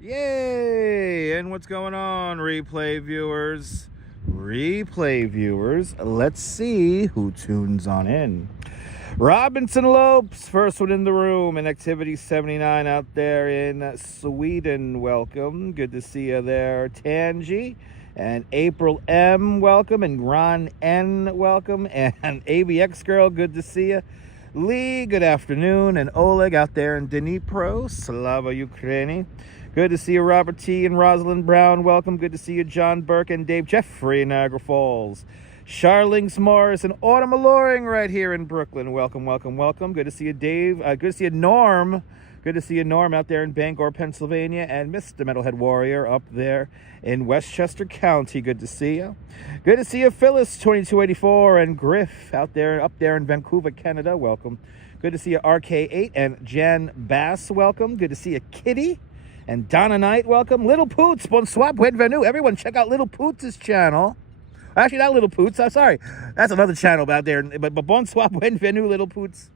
Yay! And what's going on, replay viewers? Replay viewers, let's see who tunes on in. Robinson Lopes, first one in the room, and Activity 79 out there in Sweden, welcome. Good to see you there. Tangi and April M, welcome. And Ron N, welcome. And ABX Girl, good to see you. Lee, good afternoon. And Oleg out there in Dnipro, Slava Ukraini. Good to see you, Robert T. and Rosalind Brown. Welcome. Good to see you, John Burke and Dave Jeffrey in Niagara Falls. Charlings Morris and Autumn Alluring right here in Brooklyn. Welcome, welcome, welcome. Good to see you, Dave. Good to see you, Norm. Good to see you, Norm, out there in Bangor, Pennsylvania. And Mr. Metalhead Warrior up there in Westchester County. Good to see you. Good to see you, Phyllis 2284 and Griff up there in Vancouver, Canada. Welcome. Good to see you, RK8 and Jan Bass. Welcome. Good to see you, Kitty. And Donna Knight, welcome. Little Poots, bonsoir, bienvenue. Everyone, check out Little Poots' channel. Actually, not Little Poots. I'm sorry. That's another channel out there. But bonsoir, bienvenue, Little Poots.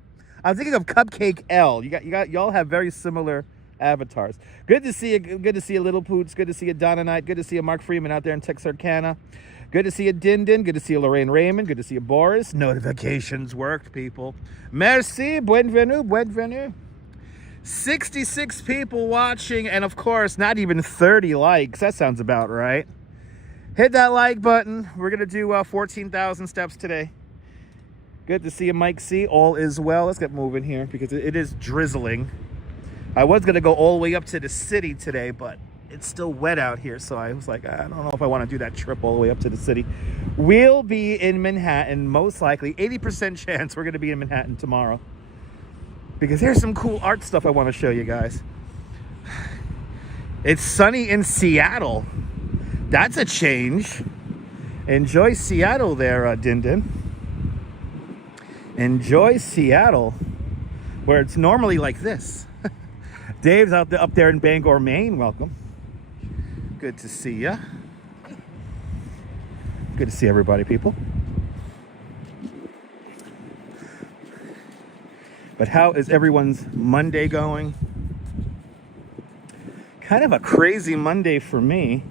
I'm thinking of Cupcake L. Y'all have very similar avatars. Good to see you. Good to see you, Little Poots. Good to see you, Donna Knight. Good to see you, Mark Freeman out there in Texarkana. Good to see you, Din Din. Good to see you, Lorraine Raymond. Good to see you, Boris. Notifications worked, people. Merci, bienvenue, bienvenue. 66 people watching, and of course, not even 30 likes. That sounds about right. Hit that like button. We're going to do 14,000 steps today. Good to see you, Mike C. All is well. Let's get moving here because it is drizzling. I was going to go all the way up to the city today, but it's still wet out here. So I was like, I don't know if I want to do that trip all the way up to the city. We'll be in Manhattan, most likely. 80% chance we're going to be in Manhattan tomorrow. Because there's some cool art stuff I want to show you guys. It's sunny in Seattle. That's a change. Enjoy Seattle there, Din Din. Enjoy Seattle, where it's normally like this. Dave's up there in Bangor, Maine. Welcome. Good to see ya. Good to see everybody, people. But how is everyone's Monday going? Kind of a crazy Monday for me.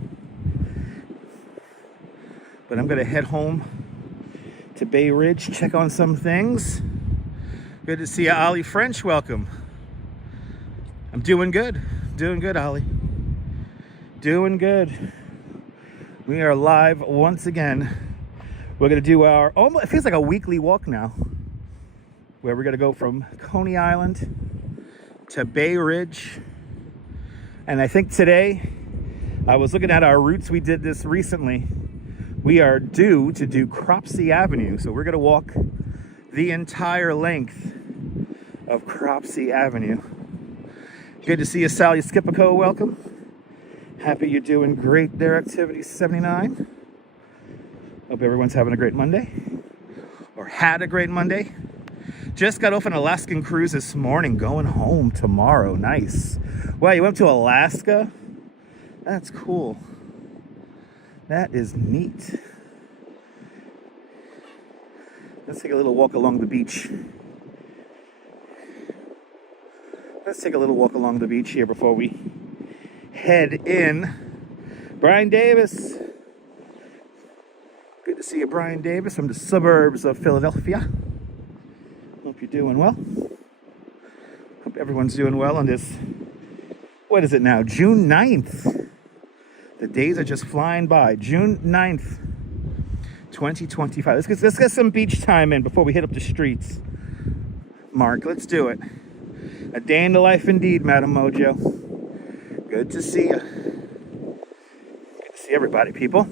But I'm going to head home to Bay Ridge, check on some things. Good to see you, Ollie French. Welcome. I'm doing good. Doing good, Ollie. Doing good. We are live once again. We're going to do our, almost, it feels like a weekly walk now, where we're going to go from Coney Island to Bay Ridge. And I think today, I was looking at our routes. We did this recently. We are due to do Cropsey Avenue. So we're going to walk the entire length of Cropsey Avenue. Good to see you, Sally Skipico. Welcome. Happy you're doing great there, Activity 79. Hope everyone's having a great Monday. Or had a great Monday. Just got off an Alaskan cruise this morning, going home tomorrow. Nice. Wow, you went to Alaska? That's cool. That is neat. Let's take a little walk along the beach. Let's take a little walk along the beach here before we head in. Brian Davis. Good to see you, Brian Davis, from the suburbs of Philadelphia. Hope you're doing well. Hope everyone's doing well on this, what is it now, June 9th. The days are just flying by. June 9th, 2025. Let's get some beach time in before we hit up the streets. Mark, let's do it. A day in the life indeed, Madam Mojo. Good to see you. Good to see everybody, people.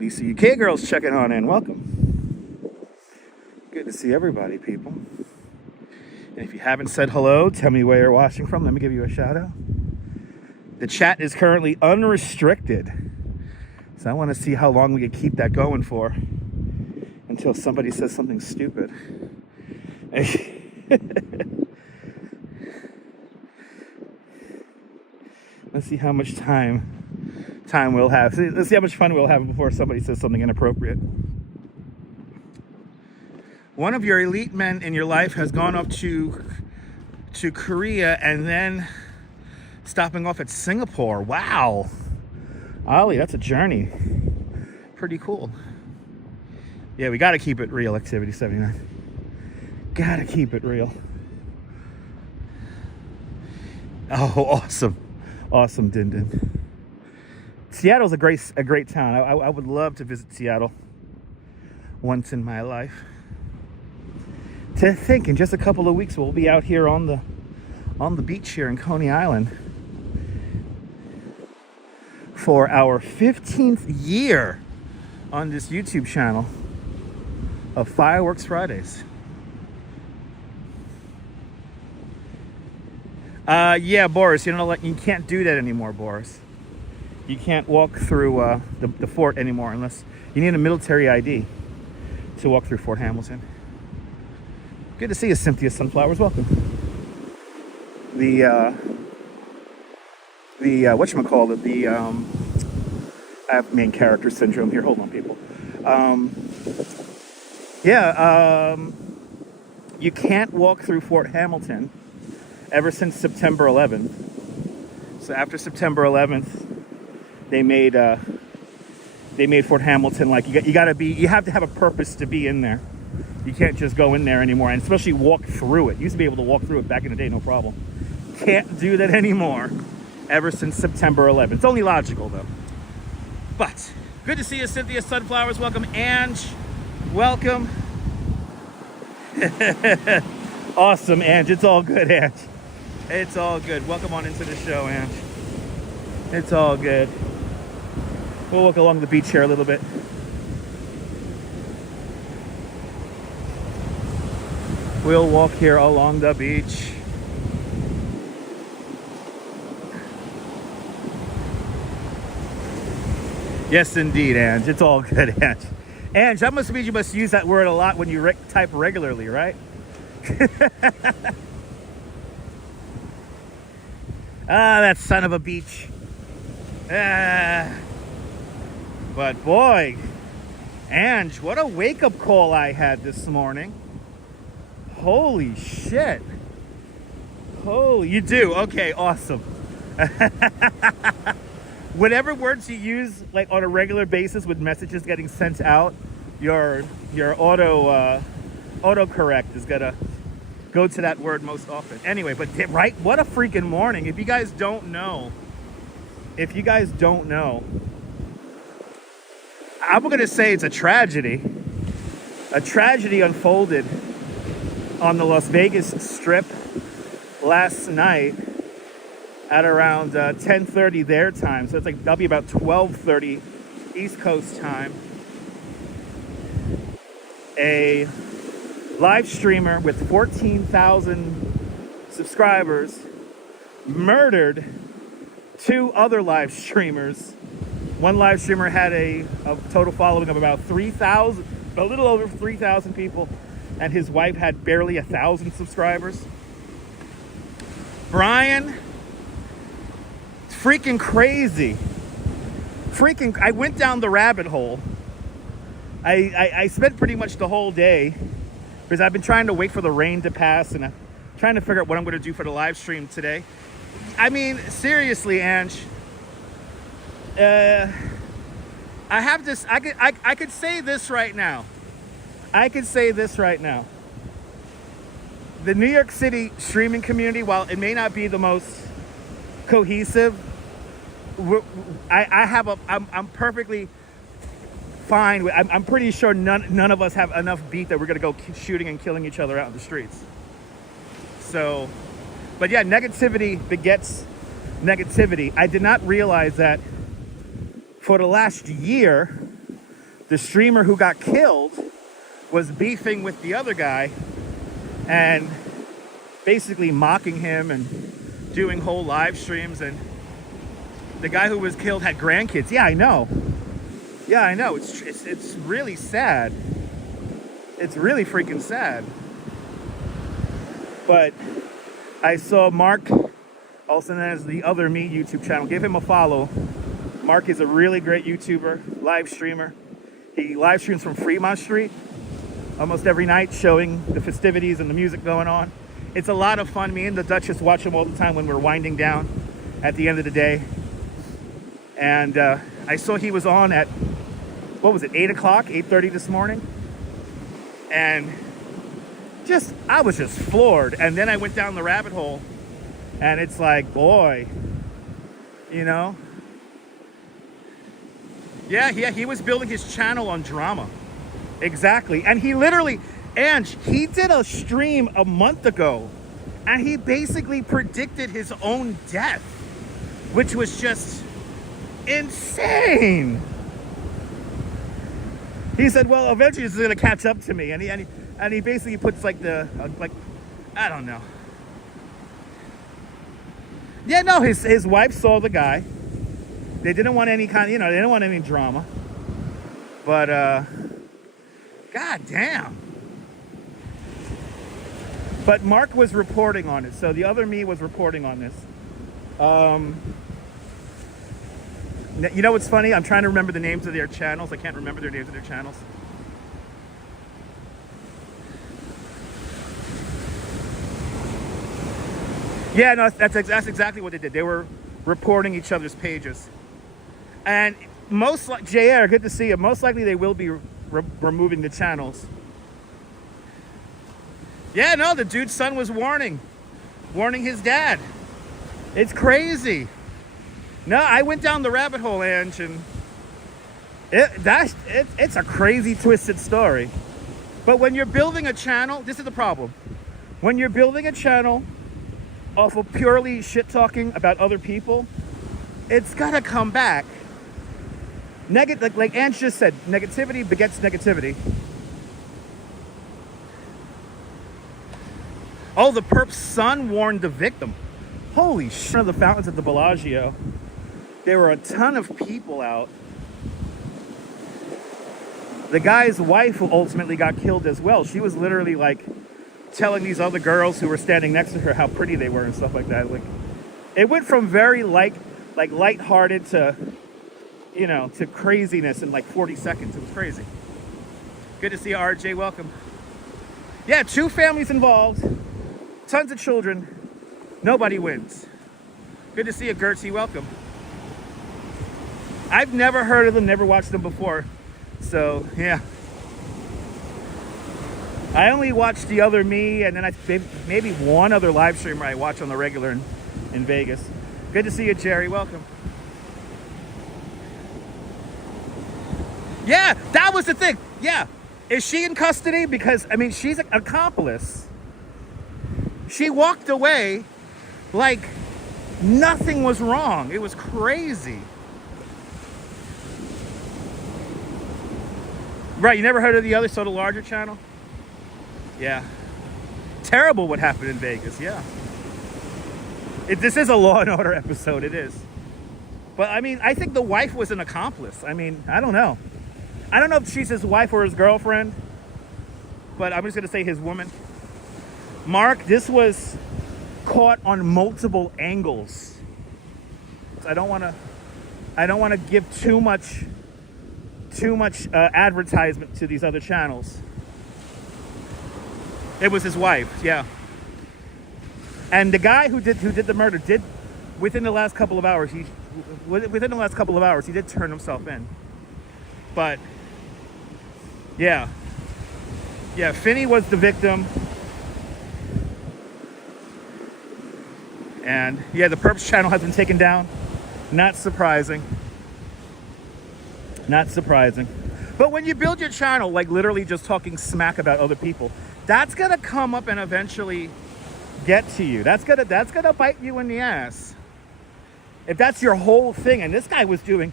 Lisa UK girls checking on in. Welcome. Good to see everybody, people. And if you haven't said hello, tell me where you're watching from. Let me give you a shout out. The chat is currently unrestricted. So I want to see how long we can keep that going for. until somebody says something stupid. Let's see how much time we'll have. Let's see how much fun we'll have before somebody says something inappropriate. One of your elite men in your life has gone off to Korea and then stopping off at Singapore. Wow. Ollie, that's a journey. Pretty cool. Yeah, we got to keep it real, Activity 79. Got to keep it real. Oh, awesome. Awesome, Din Din. Seattle's a great town. I would love to visit Seattle once in my life. To think in just a couple of weeks we'll be out here on the beach here in Coney Island for our 15th year on this YouTube channel of Fireworks Fridays. Yeah, Boris, you can't do that anymore, Boris. You can't walk through the fort anymore unless you need a military ID to walk through Fort Hamilton. Good to see you, Cynthia Sunflowers. Welcome. The whatchamacallit, I have main character syndrome here. Hold on, people. You can't walk through Fort Hamilton ever since September 11th. So after September 11th, they made Fort Hamilton like you have to have a purpose to be in there. You can't just go in there anymore, and especially walk through it. You used to be able to walk through it back in the day, no problem. Can't do that anymore ever since September 11th. It's only logical, though. But good to see you, Cynthia Sunflowers. Welcome, Ange. Welcome. Awesome, Ange. It's all good, Ange. It's all good. Welcome on into the show, Ange. It's all good. We'll walk along the beach here a little bit. We'll walk here along the beach. Yes, indeed, Ange. It's all good, Ange. Ange, that must mean you must use that word a lot when you type regularly, right? That son of a beach. But boy, Ange, what a wake-up call I had this morning. Holy shit. Holy, you do? Okay, awesome. Whatever words you use like on a regular basis with messages getting sent out, your autocorrect is gonna go to that word most often. Anyway, but right, what a freaking morning. If you guys don't know, I'm gonna say it's a tragedy. A tragedy unfolded on the Las Vegas Strip last night at around 10:30 their time. So that'll be about 12:30 East Coast time. A live streamer with 14,000 subscribers murdered two other live streamers. One live streamer had a total following of about 3,000, a little over 3,000 people, and his wife had barely 1,000 subscribers. Brian, freaking crazy. I went down the rabbit hole. I spent pretty much the whole day because I've been trying to wait for the rain to pass and I'm trying to figure out what I'm going to do for the live stream today. I mean, seriously, Ange. I have this. I could say this right now. The New York City streaming community, while it may not be the most cohesive, I'm perfectly fine with. I'm pretty sure none of us have enough beat that we're gonna go shooting and killing each other out in the streets. So, but yeah, negativity begets negativity. I did not realize that for the last year, the streamer who got killed was beefing with the other guy and basically mocking him and doing whole live streams. And the guy who was killed had grandkids. Yeah, I know. It's really sad. It's really freaking sad. But I saw Mark, also known as the Other Me YouTube channel. Give him a follow. Mark is a really great YouTuber, live streamer. He live streams from Fremont Street almost every night, showing the festivities and the music going on. It's a lot of fun. Me and the Duchess watch him all the time when we're winding down at the end of the day. And I saw he was on at, what was it, 8 o'clock, 8:30 this morning? And I was just floored. And then I went down the rabbit hole, and it's like, boy, you know? Yeah, he was building his channel on drama. Exactly. And he literally, Ange, he did a stream a month ago, and he basically predicted his own death, which was just insane. He said, well, eventually this is going to catch up to me. And he basically puts like I don't know. Yeah, no, his wife saw the guy. They didn't want any kind, they didn't want any drama. But, god damn. But Mark was reporting on it. So the Other Me was reporting on this. You know what's funny? I'm trying to remember the names of their channels. I can't remember their names of their channels. Yeah, no, that's exactly what they did. They were reporting each other's pages. And most like JR, good to see you. Most likely they will be removing the channels. Yeah, no, the dude's son was warning his dad. It's crazy. No, I went down the rabbit hole, Ange, and it's a crazy, twisted story. But when you're building a channel, this is the problem. When you're building a channel off of purely shit talking about other people, it's gotta come back. Like Ange just said, negativity begets negativity. Oh, the perp's son warned the victim. Holy shit, of the fountains at the Bellagio. There were a ton of people out. The guy's wife who ultimately got killed as well. She was literally like telling these other girls who were standing next to her how pretty they were and stuff like that. Like, it went from very lighthearted to, to craziness in like 40 seconds. It was crazy. Good to see you, RJ. Welcome. Yeah, 2 families involved, tons of children. Nobody wins. Good to see you, Gertie. Welcome. I've never heard of them, never watched them before. So, yeah. I only watched The Other Me, and then maybe one other live streamer I watch on the regular in Vegas. Good to see you, Jerry. Welcome. Yeah, that was the thing. Yeah. Is she in custody? Because, she's an accomplice. She walked away like nothing was wrong. It was crazy. Right, you never heard of the other, so the larger channel? Yeah. Terrible what happened in Vegas, yeah. This is a Law and Order episode, it is. But, I think the wife was an accomplice. I don't know. I don't know if she's his wife or his girlfriend, but I'm just going to say his woman. Mark, this was caught on multiple angles. I don't want to give too much advertisement to these other channels. It was his wife, yeah. And the guy who did the murder did within the last couple of hours he did turn himself in. But yeah, Finney was the victim. And yeah, the Perps channel has been taken down. Not surprising. Not surprising. But when you build your channel, like literally just talking smack about other people, that's gonna come up and eventually get to you. That's gonna bite you in the ass. If that's your whole thing. And this guy was doing,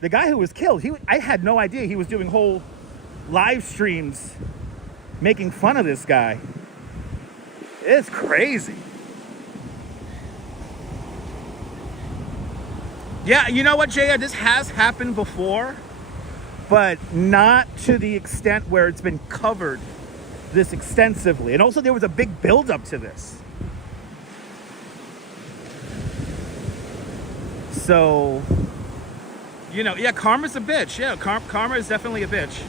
the guy who was killed, I had no idea he was doing whole live streams making fun of this guy. It's crazy. Yeah, you know what, JR? This has happened before. but not to the extent where it's been covered this extensively. And also there was a big buildup to this. So, you know, yeah, karma's a bitch. Yeah, karma is definitely a bitch.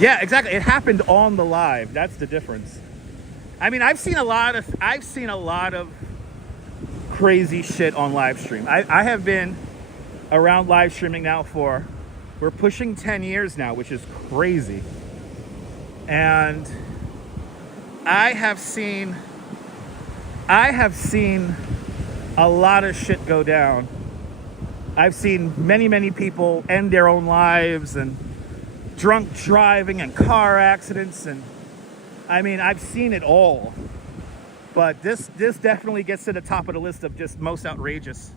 Yeah, exactly. It happened on the live. That's the difference. I mean, I've seen a lot of crazy shit on live stream. I have been around live streaming now we're pushing 10 years now, which is crazy. And I have seen a lot of shit go down. I've seen many people end their own lives, and drunk driving and car accidents, and I mean, I've seen it all. But this definitely gets to the top of the list of just most outrageous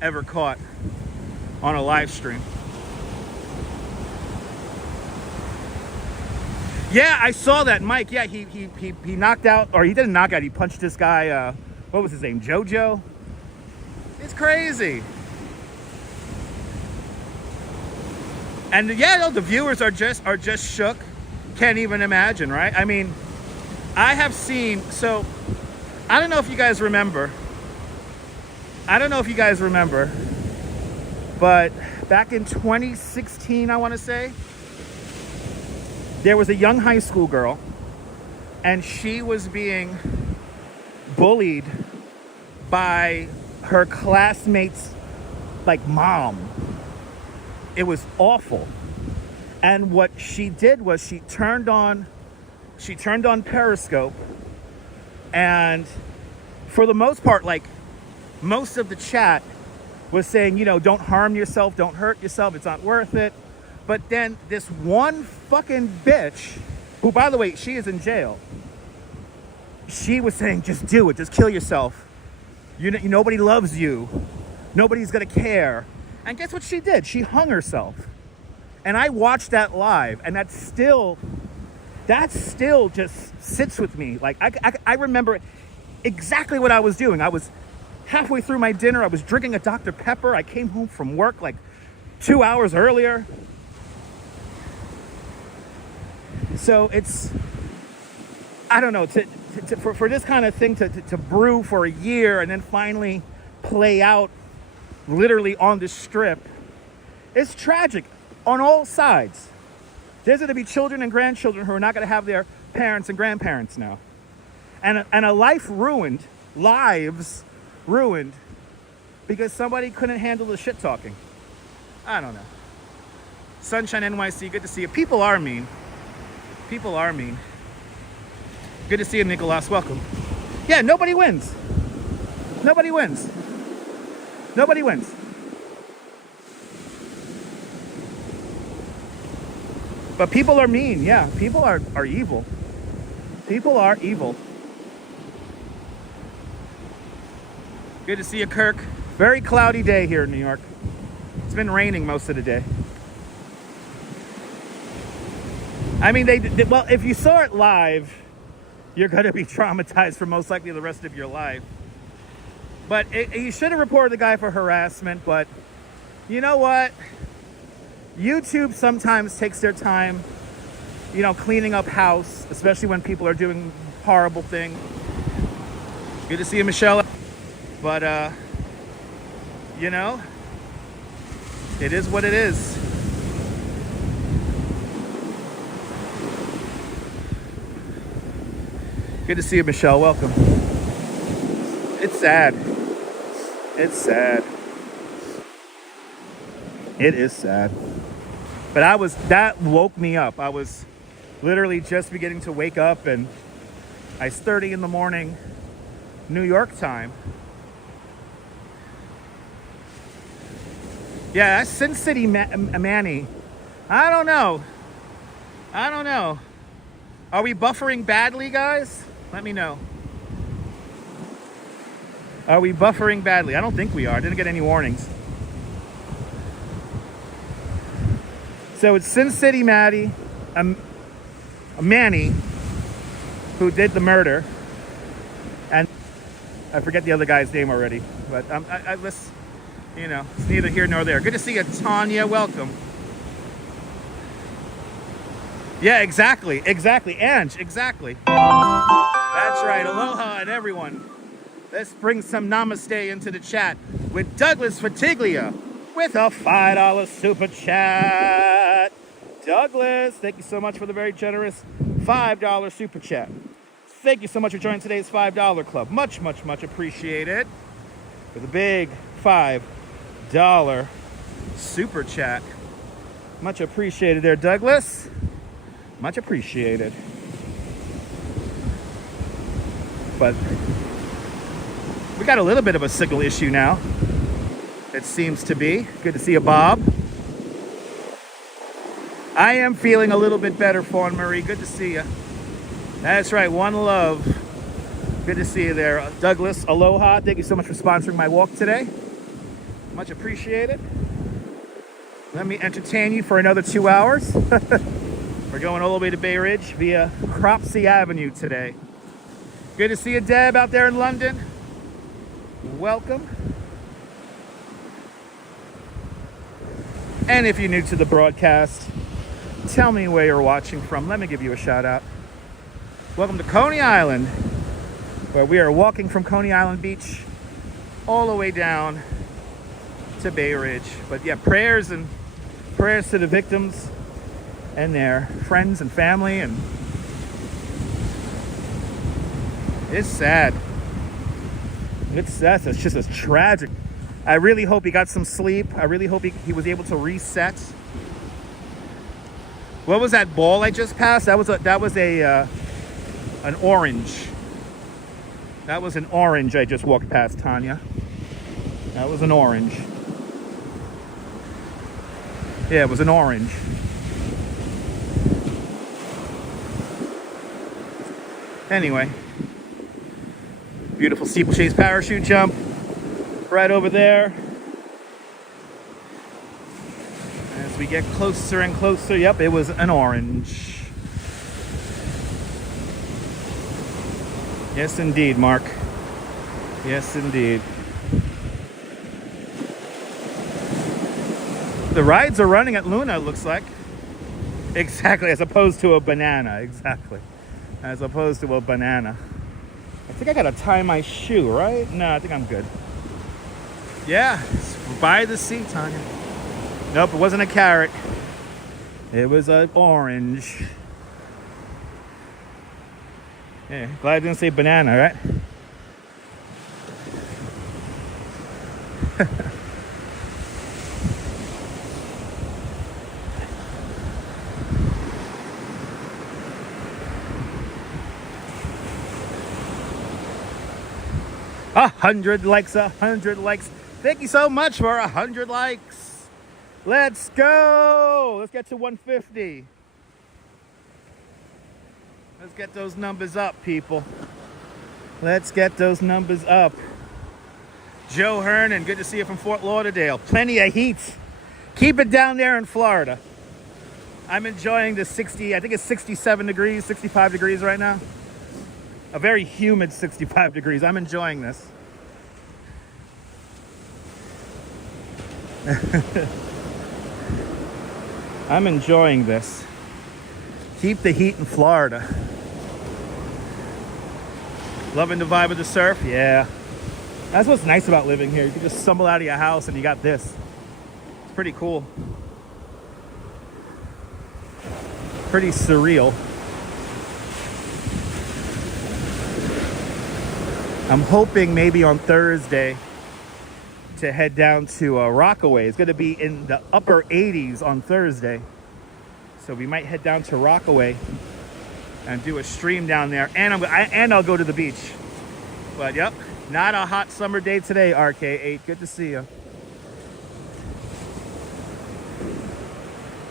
ever caught on a live stream. Yeah, I saw that, Mike. Yeah, he knocked out, or he didn't knock out, he punched this guy, what was his name, Jojo? It's crazy. And yeah, no, the viewers are just shook. Can't even imagine, right? I mean, I have seen, so I don't know if you guys remember. But back in 2016, I want to say, there was a young high school girl, and she was being bullied by her classmates' like mom. It was awful. And what she did was she turned on Periscope, and for the most part, like, most of the chat was saying, you know, don't harm yourself, don't hurt yourself, it's not worth it. But then this one fucking bitch, who, by the way, she is in jail, she was saying, just do it, just kill yourself. Nobody loves you. Nobody's gonna care. And guess what she did? She hung herself. And I watched that live, and that still just sits with me. Like, I remember exactly what I was doing. I was halfway through my dinner. I was drinking a Dr. Pepper. I came home from work like 2 hours earlier. So it's, I don't know, for this kind of thing to brew for a year and then finally play out literally on the strip, it's tragic on all sides. There's going to be children and grandchildren who are not going to have their parents and grandparents now. And a life ruined, lives ruined, because somebody couldn't handle the shit talking. I don't know. Sunshine NYC, good to see you. People are mean. People are mean. Good to see you, Nicholas. Welcome. Yeah, nobody wins. Nobody wins. Nobody wins. But people are mean. Yeah, people are evil. People are evil. Good to see you, Kirk. Very cloudy day here in New York. It's been raining most of the day. I mean, well, if you saw it live, you're going to be traumatized for most likely the rest of your life. But you should have reported the guy for harassment, but you know what? YouTube sometimes takes their time, you know, cleaning up house, especially when people are doing horrible things. Good to see you, Michelle. But, you know, it is what it is. Good to see you, Michelle. Welcome. It's sad. It's sad. It is sad. But that woke me up. I was literally just beginning to wake up, and it's 30 in the morning, New York time. Yeah, that's Sin City Manny. I don't know. Are we buffering badly, guys? Let me know. Are we buffering badly? I don't think we are. I didn't get any warnings. So it's Sin City Manny, who did the murder. And I forget the other guy's name already, but let's, you know, it's neither here nor there. Good to see you, Tanya. Welcome. Yeah, exactly, Ange, exactly. That's right. Aloha and everyone. Let's bring some namaste into the chat with Douglas Fatiglia with a $5 super chat. Douglas, thank you so much for the very generous $5 super chat. Thank you so much for joining today's $5 club. Much, much, much appreciated. With a big $5 super chat. Much appreciated there, Douglas. Much appreciated. But we got a little bit of a signal issue now. It seems to be. Good to see you, Bob. I am feeling a little bit better, Fawn Marie. Good to see you. That's right, one love. Good to see you there. Douglas, aloha. Thank you so much for sponsoring my walk today. Much appreciated. Let me entertain you for another 2 hours. We're going all the way to Bay Ridge via Cropsey Avenue today. Good to see you, Deb, out there in London. Welcome. And if you're new to the broadcast, tell me where you're watching from. Let me give you a shout out. Welcome to Coney Island, where we are walking from Coney Island Beach all the way down to Bay Ridge. But yeah, prayers to the victims and their friends and family. And it's sad. It's just as tragic. I really hope he got some sleep. I really hope he was able to reset. What was that ball I just passed? That was an orange. That was an orange I just walked past, Tanya. That was an orange. Yeah, it was an orange. Anyway. Beautiful steeplechase parachute jump. Right over there. As we get closer and closer, yep, it was an orange. Yes, indeed, Mark. Yes, indeed. The rides are running at Luna, it looks like. Exactly, as opposed to a banana. Exactly. As opposed to a banana. I think I gotta tie my shoe, right? No, I think I'm good. Yeah, it's by the sea, Tanya. Nope, it wasn't a carrot. It was an orange. Yeah, glad I didn't say banana, right? A 100 likes, 100 likes. Thank you so much for 100 likes. Let's go. Let's get to 150. Let's get those numbers up, people. Let's get those numbers up. Joe Hernan, good to see you from Fort Lauderdale. Plenty of heat. Keep it down there in Florida. I'm enjoying the 60, I think it's 67 degrees, 65 degrees right now. A very humid 65 degrees. I'm enjoying this. I'm enjoying this. Keep the heat in Florida. Loving the vibe of the surf? Yeah. That's what's nice about living here. You can just stumble out of your house and you got this. It's pretty cool. Pretty surreal. I'm hoping maybe on Thursday to head down to Rockaway. It's going to be in the upper 80s on Thursday. So we might head down to Rockaway and do a stream down there. And I'll go to the beach. But yep, not a hot summer day today, RK8. Good to see you.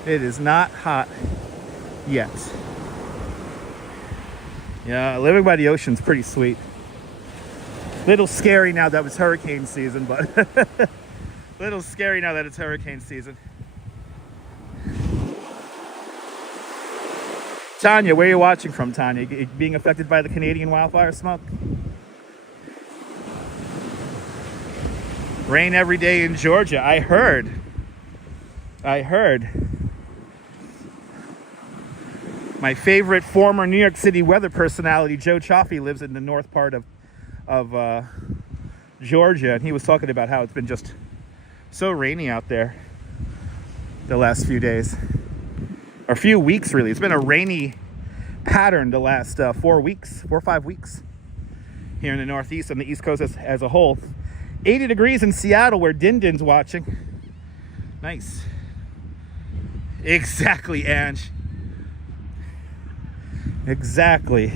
It is not hot yet. Yeah, living by the ocean's pretty sweet. Little scary now that it's hurricane season, but little scary now that it's hurricane season. Tanya, where are you watching from, Tanya? Being affected by the Canadian wildfire smoke? Rain every day in Georgia. I heard. My favorite former New York City weather personality, Joe Chaffee, lives in the north part of Georgia, and he was talking about how it's been just so rainy out there the last few days, or few weeks really. It's been a rainy pattern the last 4 or 5 weeks here in the Northeast and the East Coast as a whole. 80 degrees in Seattle, where Din Din's watching. Nice. Exactly, Ange. Exactly.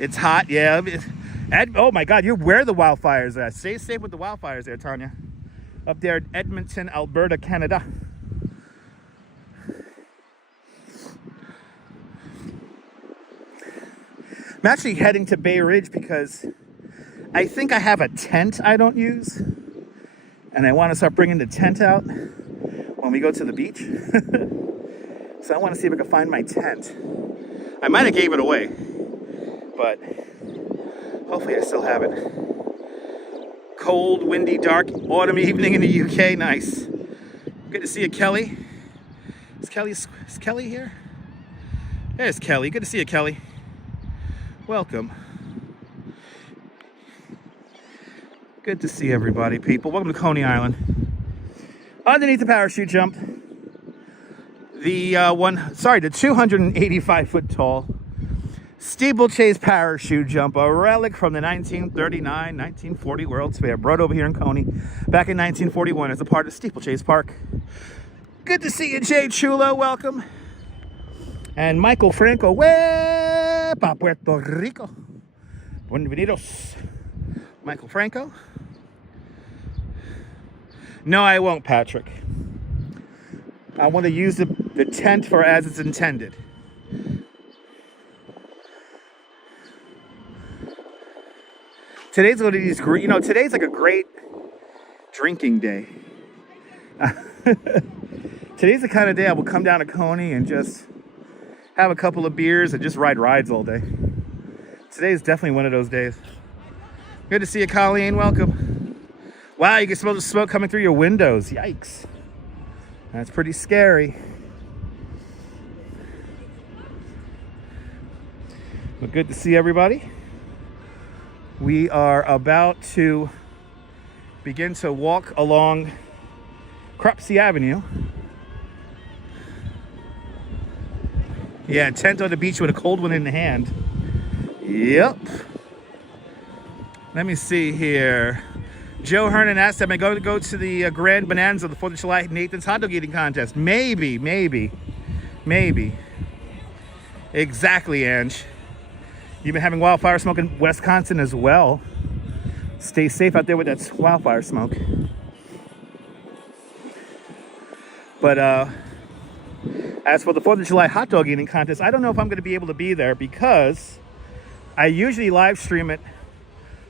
It's hot, yeah. Oh my God, you're where the wildfires are. Stay safe with the wildfires there, Tanya. Up there in Edmonton, Alberta, Canada. I'm actually heading to Bay Ridge because I think I have a tent I don't use. And I want to start bringing the tent out when we go to the beach. So I want to see if I can find my tent. I might have gave it away, but hopefully I still have it. Cold, windy, dark autumn evening in the UK. Nice. Good to see you, Kelly. Is Kelly here? There's Kelly. Good to see you, Kelly. Welcome. Good to see everybody, people. Welcome to Coney Island. Underneath the parachute jump, the 285 foot tall steeplechase parachute jump, a relic from the 1939-1940 World's Fair, brought over here in Coney back in 1941 as a part of Steeplechase Park. Good to see you, Jay Chulo. Welcome. And Michael Franco, Wepa, Puerto Rico. Buenvenidos. Michael Franco. No, I won't, Patrick. I want to use the tent for as it's intended. Today's one of these, today's like a great drinking day. Today's the kind of day I will come down to Coney and just have a couple of beers and just ride rides all day. Today is definitely one of those days. Good to see you, Colleen. Welcome. Wow, you can smell the smoke coming through your windows. Yikes. That's pretty scary. But good to see everybody. We are about to begin to walk along Cropsey Avenue. Yeah, tent on the beach with a cold one in the hand. Yep. Let me see here. Joe Hernan asked, am I going to go to the Grand Bonanza, the 4th of July Nathan's hot dog eating contest? Maybe. Exactly, Ange. You've been having wildfire smoke in Wisconsin as well. Stay safe out there with that wildfire smoke. But as for the 4th of July hot dog eating contest, I don't know if I'm going to be able to be there because I usually live stream it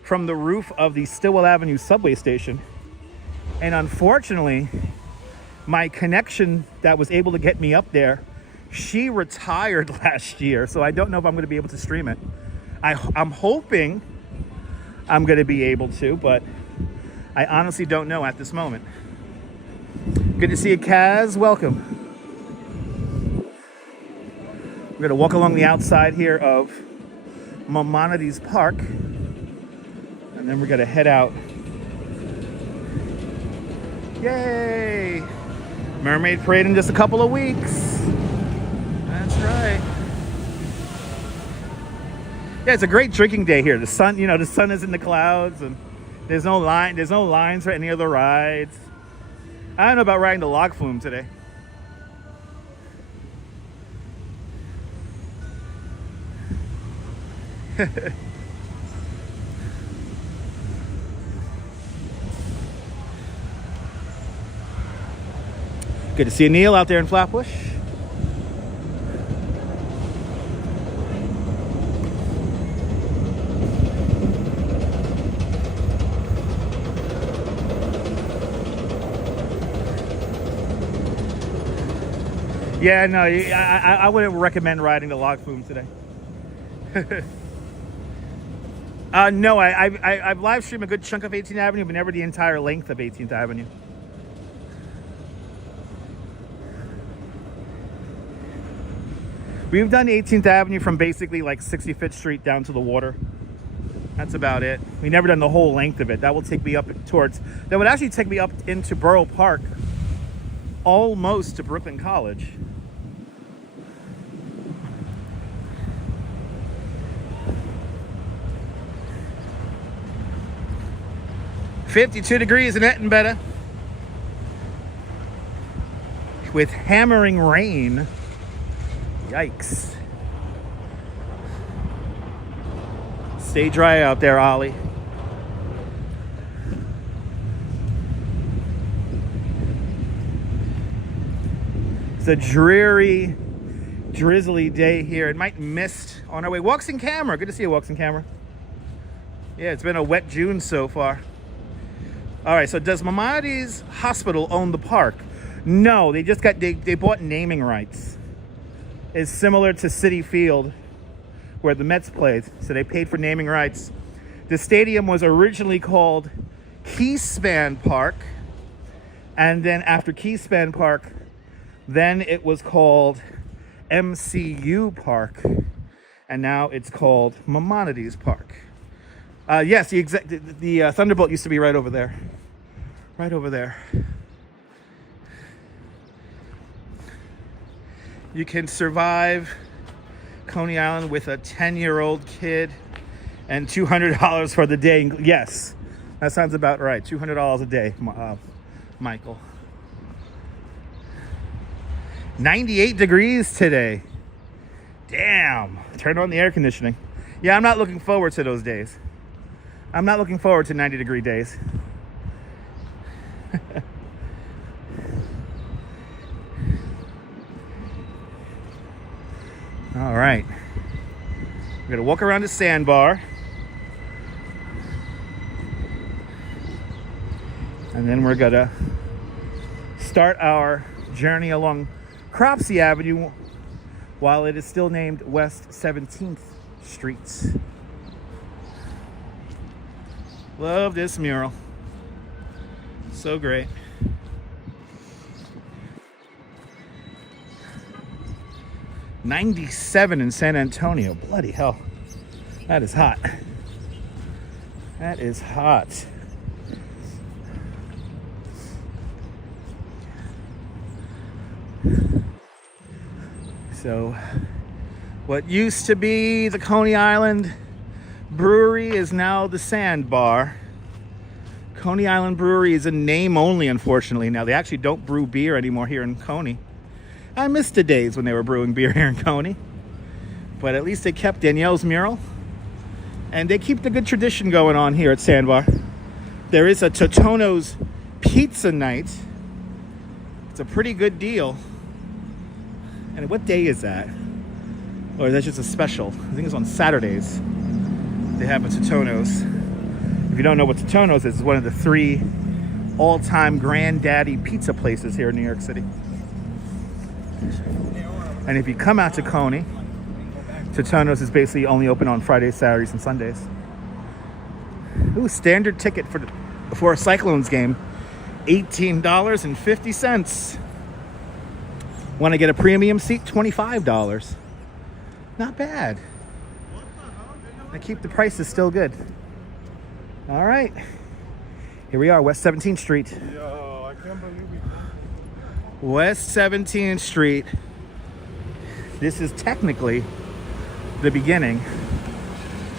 from the roof of the Stillwell Avenue subway station. And unfortunately, my connection that was able to get me up there, she retired last year. So I don't know if I'm going to be able to stream it. I'm hoping I'm going to be able to, but I honestly don't know at this moment. Good to see you, Kaz. Welcome. We're going to walk along the outside here of Maimonides Park, and then we're going to head out. Yay! Mermaid Parade in just a couple of weeks. That's right. Yeah, it's a great drinking day here. The sun, the sun is in the clouds, and there's no lines for any of the rides. I don't know about riding the log flume today. Good to see Neil out there in Flatbush. Yeah, no, I wouldn't recommend riding the log flume today. No, I've live streamed a good chunk of 18th Avenue, but never the entire length of 18th Avenue. We've done 18th Avenue from basically like 65th Street down to the water. That's about it. We never done the whole length of it. That will take me up towards, that would actually take me up into Borough Park, almost to Brooklyn College. "52 degrees in Ettenbetta with hammering rain." Yikes. Stay dry out there, Ollie. It's a dreary, drizzly day here. It might mist on our way. Walks in camera. Good to see you, Walks in camera. Yeah, it's been a wet June so far. All right, so does Maimonides Hospital own the park? No, they just got, they bought naming rights. It's similar to Citi Field, where the Mets played. So they paid for naming rights. The stadium was originally called Keyspan Park. And then after Keyspan Park, then it was called MCU Park. And now it's called Maimonides Park. Yes, the Thunderbolt used to be right over there. Right over there. You can survive Coney Island with a 10-year-old kid and $200 for the day. Yes, that sounds about right. $200 a day, Michael. 98 degrees today. Damn. Turn on the air conditioning. Yeah, I'm not looking forward to those days. I'm not looking forward to 90-degree days. All right. We're going to walk around the sandbar. And then we're going to start our journey along Cropsey Avenue while it is still named West 17th Street. Love this mural. So great. '97 in San Antonio. Bloody hell. That is hot. That is hot. So, what used to be the Coney Island Brewery is now the Sandbar. Coney Island Brewery is a name only, unfortunately. Now, they actually don't brew beer anymore here in Coney. I miss the days when they were brewing beer here in Coney. But at least they kept Danielle's mural. And they keep the good tradition going on here at Sandbar. There is a Totonno's Pizza Night. It's a pretty good deal. And what day is that? Or is that just a special? I think it's on Saturdays. They have a Totonno's. If you don't know what Totonno's is, it's one of the 3 all-time granddaddy pizza places here in New York City. And if you come out to Coney, Totonno's is basically only open on Fridays, Saturdays, and Sundays. Ooh, standard ticket for a Cyclones game, $18.50. Want to get a premium seat? $25. Not bad. They keep the prices still good. All right. Here we are, West 17th Street. Yo, I can't believe it. West 17th Street. This is technically the beginning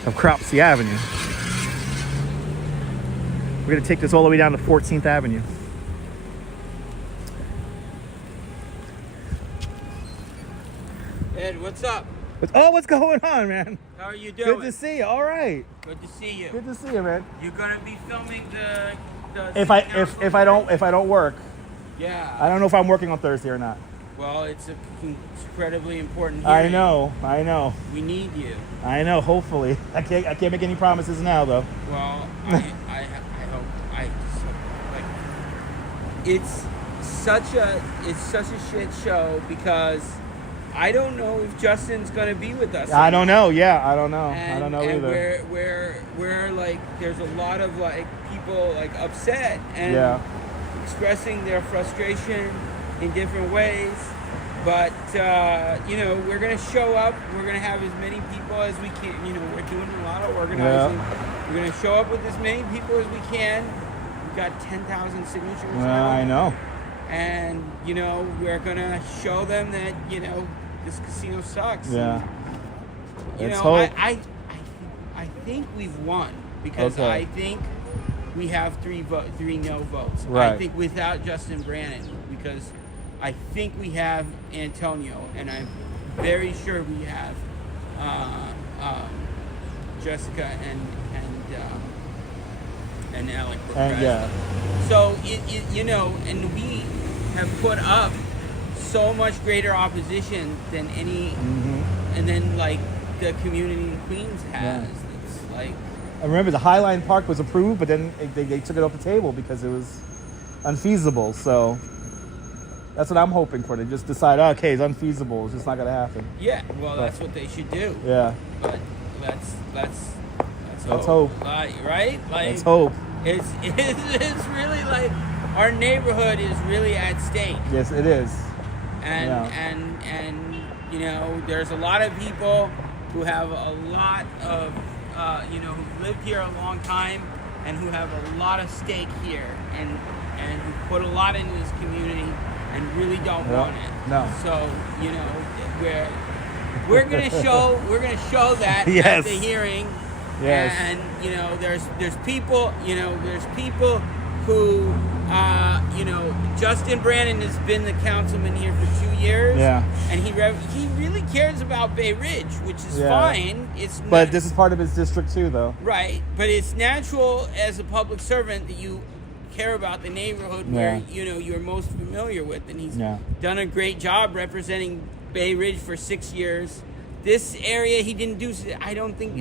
of Cropsey Avenue. We're going to take this all the way down to 14th Avenue. Ed, what's up? Oh, what's going on, man? How are you doing? Good to see you. All right. Good to see you. Good to see you, man. You're gonna be filming the If I don't work, yeah. I don't know if I'm working on Thursday or not. Well, it's incredibly important. I know. We need you. I know. Hopefully, I can't make any promises now, though. Well, I hope it's such a shit show because I don't know if Justin's going to be with us. I don't know. Yeah, I don't know. And, I don't know and either. we're like, there's a lot of like people like upset and Yeah. expressing their frustration in different ways. But you know, we're gonna show up. We're gonna have as many people as we can. You know, we're doing a lot of organizing. Yeah. We're gonna show up with as many people as we can. We've got 10,000 signatures now. I know. And you know, we're gonna show them that, you know, this casino sucks. Yeah. And, you Let's know, hope. I think we've won because Okay. I think we have three no votes. Right. I think without Justin Brannon, because I think we have Antonio, and I'm very sure we have Jessica and Alec. And yeah. So you know, and we have put up so much greater opposition than any, and then like the community in Queens has. Yeah. It's like, I remember the Highline Park was approved, but then they took it off the table because it was unfeasible. So that's what I'm hoping for. They just decide, oh, okay, it's unfeasible. It's just not going to happen. yeah, well, that's what they should do. Yeah. But let's Let's hope. Right? Like, Let's hope. It's really like our neighborhood is really at stake. Yes, it is. And Yeah. and you know, there's a lot of people who have a lot of you know, who've lived here a long time and who have a lot of stake here and who put a lot into this community and really don't Yeah. want it. No. So, you know, we're gonna show that at Yes. the hearing. Yes. And you know, there's people, you know, there's people who you know, Justin Brannon has been the councilman here for 2 years. Yeah. And he really cares about Bay Ridge, which is Yeah. fine. It's But this is part of his district too, though. right, but it's natural as a public servant that you care about the neighborhood where, Yeah. you know, you're most familiar with, and he's Yeah. done a great job representing Bay Ridge for 6 years. This area he didn't do. I don't think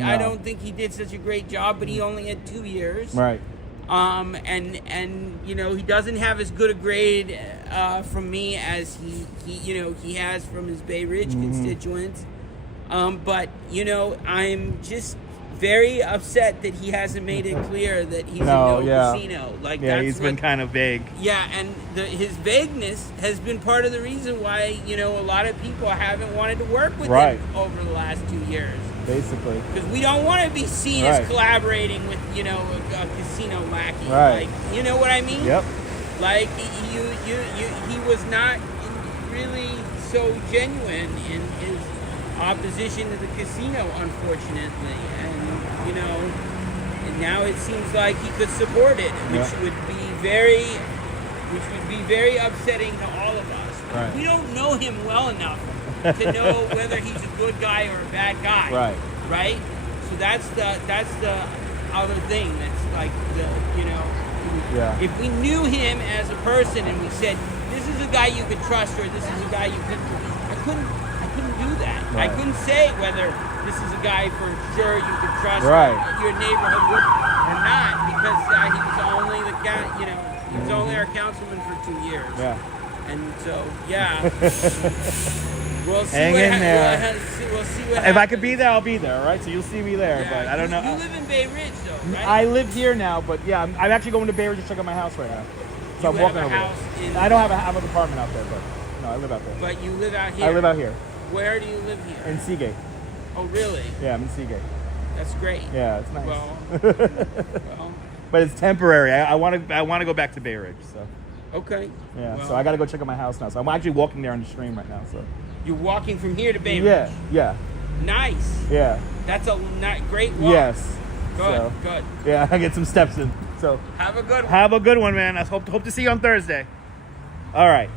he did such a great job, but he only had 2 years. Right. And you know, he doesn't have as good a grade from me as he you know, he has from his Bay Ridge constituents. But you know, I'm just very upset that he hasn't made it clear that he's a no casino. Like, yeah, that's he's been kind of vague. Yeah, and his vagueness has been part of the reason why, you know, a lot of people haven't wanted to work with him over the last 2 years. Basically. Because we don't want to be seen as collaborating with, you know, a casino lackey. Right. Like, you know what I mean? Yep. Like, he was not really so genuine in his opposition to the casino, unfortunately. And, you know, and now it seems like he could support it, which would be very upsetting to all of us. Right. We don't know him well enough to know whether he's a good guy or a bad guy. Right. Right? So that's the other thing. That's like the, you know, if we knew him as a person and we said, this is a guy you could trust, or this is a guy you could, I couldn't do that. Right. I couldn't say whether this is a guy for sure you could trust your neighborhood would or not, because he was only he was only our councilman for 2 years. Yeah. And so, yeah. We'll see Hang in there. We'll see what If happens. I could be there, I'll be there, all right? So you'll see me there, but I don't know. You live in Bay Ridge, though, right? I live here now, but yeah, I'm actually going to Bay Ridge to check out my house right now. So I'm walking have a over house there. I don't have I have an apartment out there, but no, I live out there. But you live out here. I live out here. Where do you live here? In Seagate. Oh, really? Yeah, I'm in Seagate. That's great. Yeah, it's nice. Well, but it's temporary. I want to go back to Bay Ridge, so. Okay. Yeah, well, so I got to go check out my house now. So I'm actually walking there on the stream right now, so. You're walking from here to Bay Ridge? Yeah. Nice. Yeah. That's a great walk. Yes. Good, so, good. Yeah, I get some steps in. So have a good one. Have a good one, man. I hope to see you on Thursday. All right.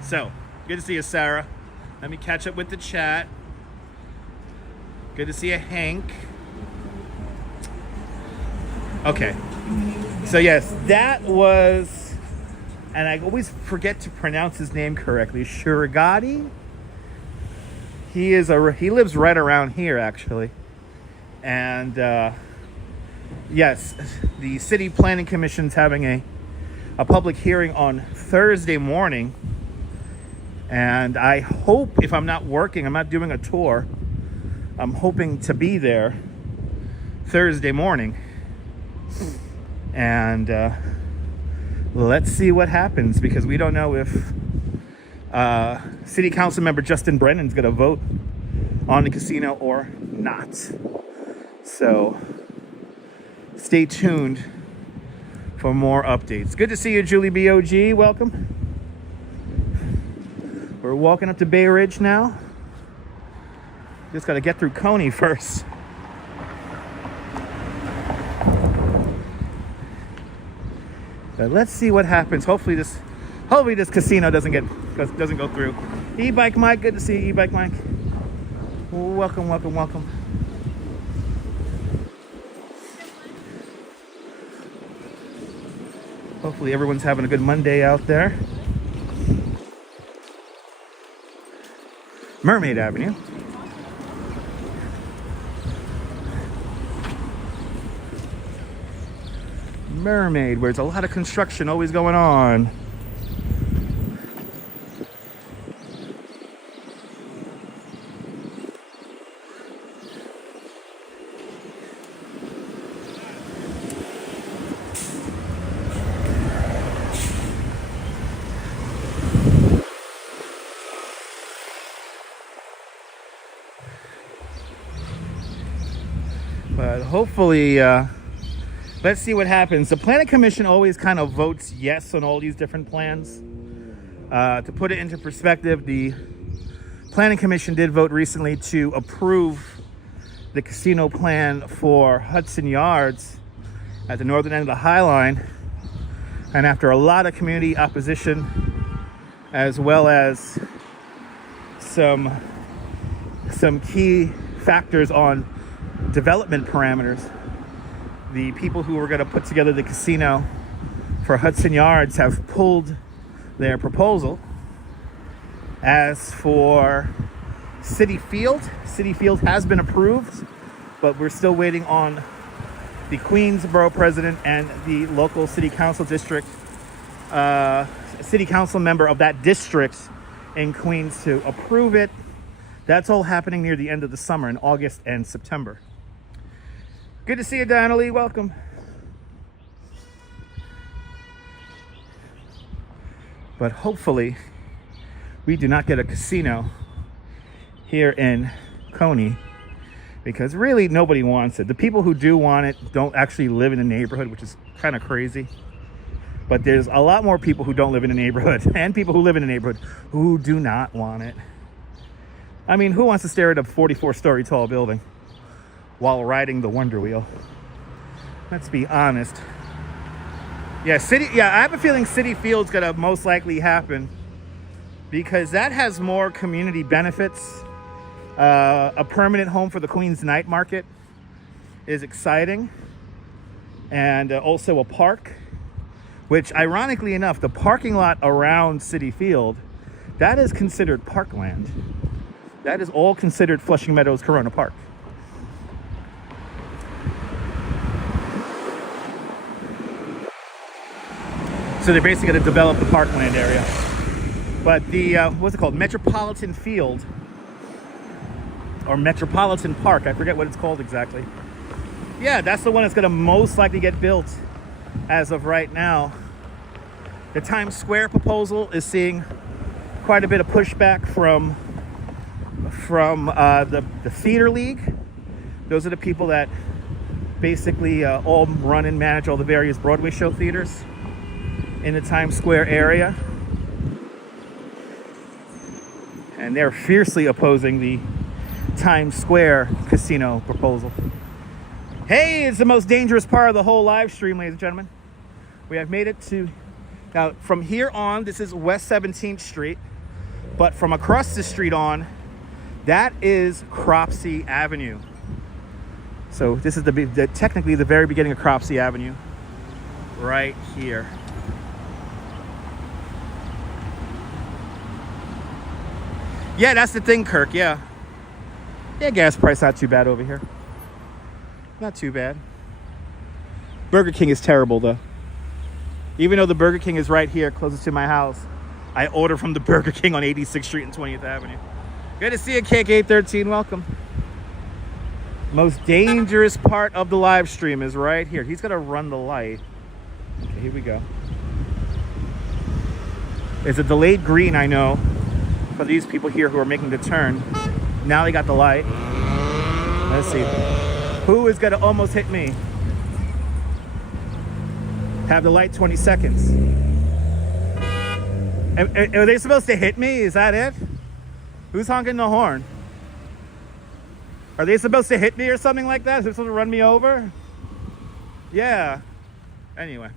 So, good to see you, Sarah. Let me catch up with the chat. Good to see you, Hank. Okay. So, yes, that was, and I always forget to pronounce his name correctly, Shurigati. He lives right around here, actually. And yes, the City Planning Commission's having a public hearing on Thursday morning. And I hope, if I'm not working, I'm not doing a tour, I'm hoping to be there Thursday morning. And let's see what happens, because we don't know if City Council member Justin Brennan's going to vote on the casino or not. So stay tuned for more updates. Good to see you, Julie BOG. Welcome. We're walking up to Bay Ridge now. Just got to get through Coney first. But let's see what happens. Hopefully this casino doesn't go through. E-Bike Mike, good to see you, E-Bike Mike. Welcome, welcome, welcome. Hopefully everyone's having a good Monday out there. Mermaid Avenue. Mermaid, where there's a lot of construction always going on. But hopefully, let's see what happens. The Planning Commission always kind of votes yes on all these different plans. To put it into perspective, the Planning Commission did vote recently to approve the casino plan for Hudson Yards at the northern end of the High Line. And after a lot of community opposition, as well as some key factors on development parameters, the people who were going to put together the casino for Hudson Yards have pulled their proposal. As for City Field has been approved, but we're still waiting on the Queens Borough President and the local city council district, city council member of that district in Queens to approve it. That's all happening near the end of the summer in August and September. Good to see you, Donnelly. Welcome. But hopefully we do not get a casino here in Coney, because really nobody wants it. The people who do want it don't actually live in the neighborhood, which is kind of crazy. But there's a lot more people who don't live in the neighborhood and people who live in the neighborhood who do not want it. I mean, who wants to stare at a 44-story tall building while riding the Wonder Wheel? Let's be honest. I have a feeling City Field's gonna most likely happen, because that has more community benefits. A permanent home for the Queens Night Market is exciting, and also a park, which ironically enough, the parking lot around City Field, that is considered parkland. That is all considered Flushing Meadows Corona Park. So they're basically going to develop the parkland area. But the, what's it called? Metropolitan Field, or Metropolitan Park, I forget what it's called exactly. Yeah, that's the one that's going to most likely get built as of right now. The Times Square proposal is seeing quite a bit of pushback from the Theater League. Those are the people that basically all run and manage all the various Broadway show theaters in the Times Square area. And they're fiercely opposing the Times Square casino proposal. Hey, it's the most dangerous part of the whole live stream, ladies and gentlemen. We have made it to, now from here on, this is West 17th Street, but from across the street on, that is Cropsey Avenue. So this is technically the very beginning of Cropsey Avenue, right here. Yeah, that's the thing, Kirk. Yeah, gas price not too bad over here. Not too bad. Burger King is terrible, though. Even though the Burger King is right here, closest to my house, I order from the Burger King on 86th Street and 20th Avenue. Good to see you, KK13. Welcome. Most dangerous part of the live stream is right here. He's gonna run the light. Okay, here we go. It's a delayed green, I know, for these people here who are making the turn. Now they got the light. Let's see. Who is gonna almost hit me? Have the light 20 seconds. Are they supposed to hit me? Is that it? Who's honking the horn? Are they supposed to hit me or something like that? Is they supposed to run me over? Yeah. Anyway.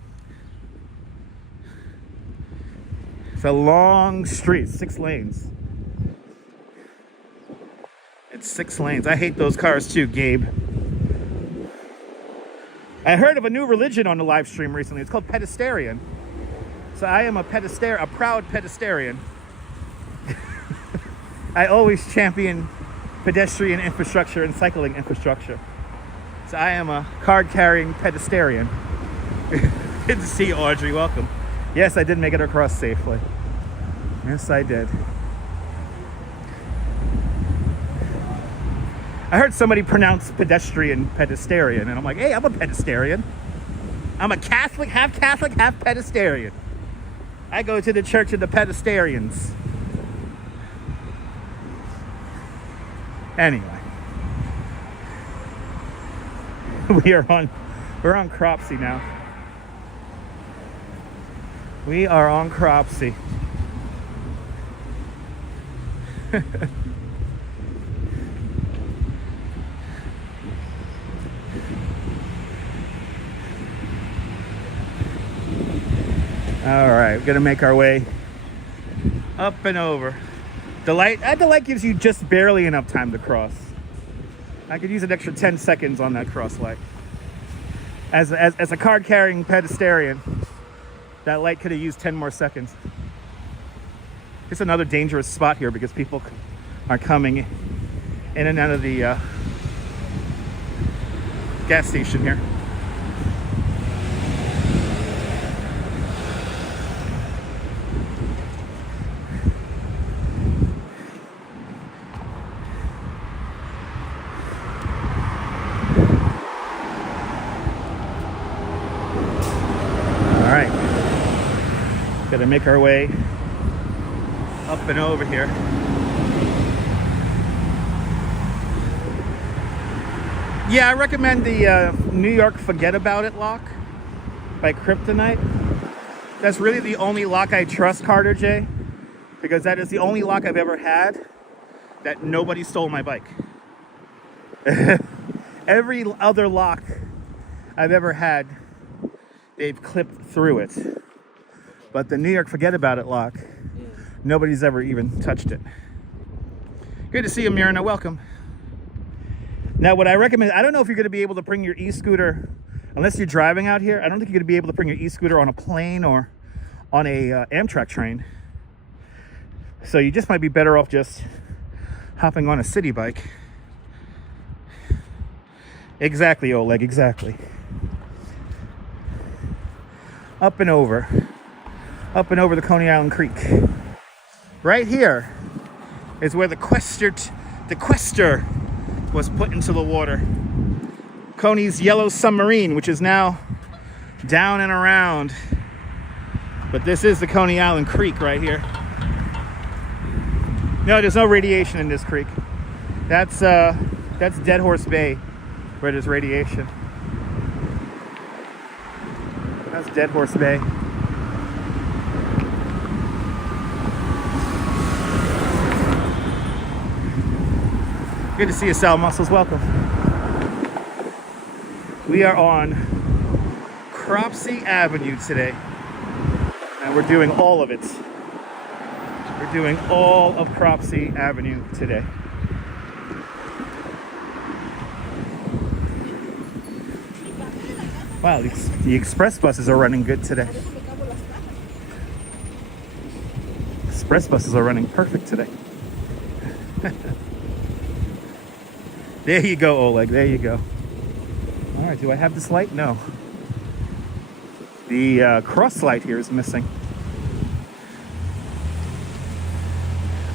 It's a long street, 6 lanes. It's 6 lanes. I hate those cars too, Gabe. I heard of a new religion on the live stream recently. It's called pedestarian. So I am a proud pedestarian. I always champion pedestrian infrastructure and cycling infrastructure. So I am a card-carrying pedestarian. Good to see you, Audrey. Welcome. Yes, I did make it across safely. Yes, I did. I heard somebody pronounce pedestrian pedestarian, and I'm like, hey, I'm a pedestarian. I'm a Catholic, half pedestarian. I go to the Church of the Pedestarians. Anyway. We're on Cropsey now. We are on Cropsey. All right, we're gonna make our way up and over. The light gives you just barely enough time to cross. I could use an extra 10 seconds on that cross light. As a card-carrying pedestarian, that light could have used 10 more seconds. It's another dangerous spot here because people are coming in and out of the gas station here. Gotta make our way up and over here. Yeah, I recommend the New York Forget About It lock by Kryptonite. That's really the only lock I trust, Carter J, because that is the only lock I've ever had that nobody stole my bike. Every other lock I've ever had, they've clipped through it. But the New York Forget About It lock, nobody's ever even touched it. Good to see you, Mirna. Welcome. Now, what I recommend, I don't know if you're going to be able to bring your e-scooter, unless you're driving out here. I don't think you're going to be able to bring your e-scooter on a plane or on a Amtrak train. So you just might be better off just hopping on a city bike. Exactly, Oleg, exactly. Up and over the Coney Island Creek. Right here is where the Quester was put into the water. Coney's yellow submarine, which is now down and around. But this is the Coney Island Creek right here. No, there's no radiation in this creek. That's Dead Horse Bay, where there's radiation. That's Dead Horse Bay. Good to see you, Sal Muscles. Welcome. We are on Cropsey Avenue today, and we're doing all of it. We're doing all of Cropsey Avenue today. Wow, the express buses are running good today. Express buses are running perfect today. There you go, Oleg. There you go. All right, do I have this light? No. The cross light here is missing.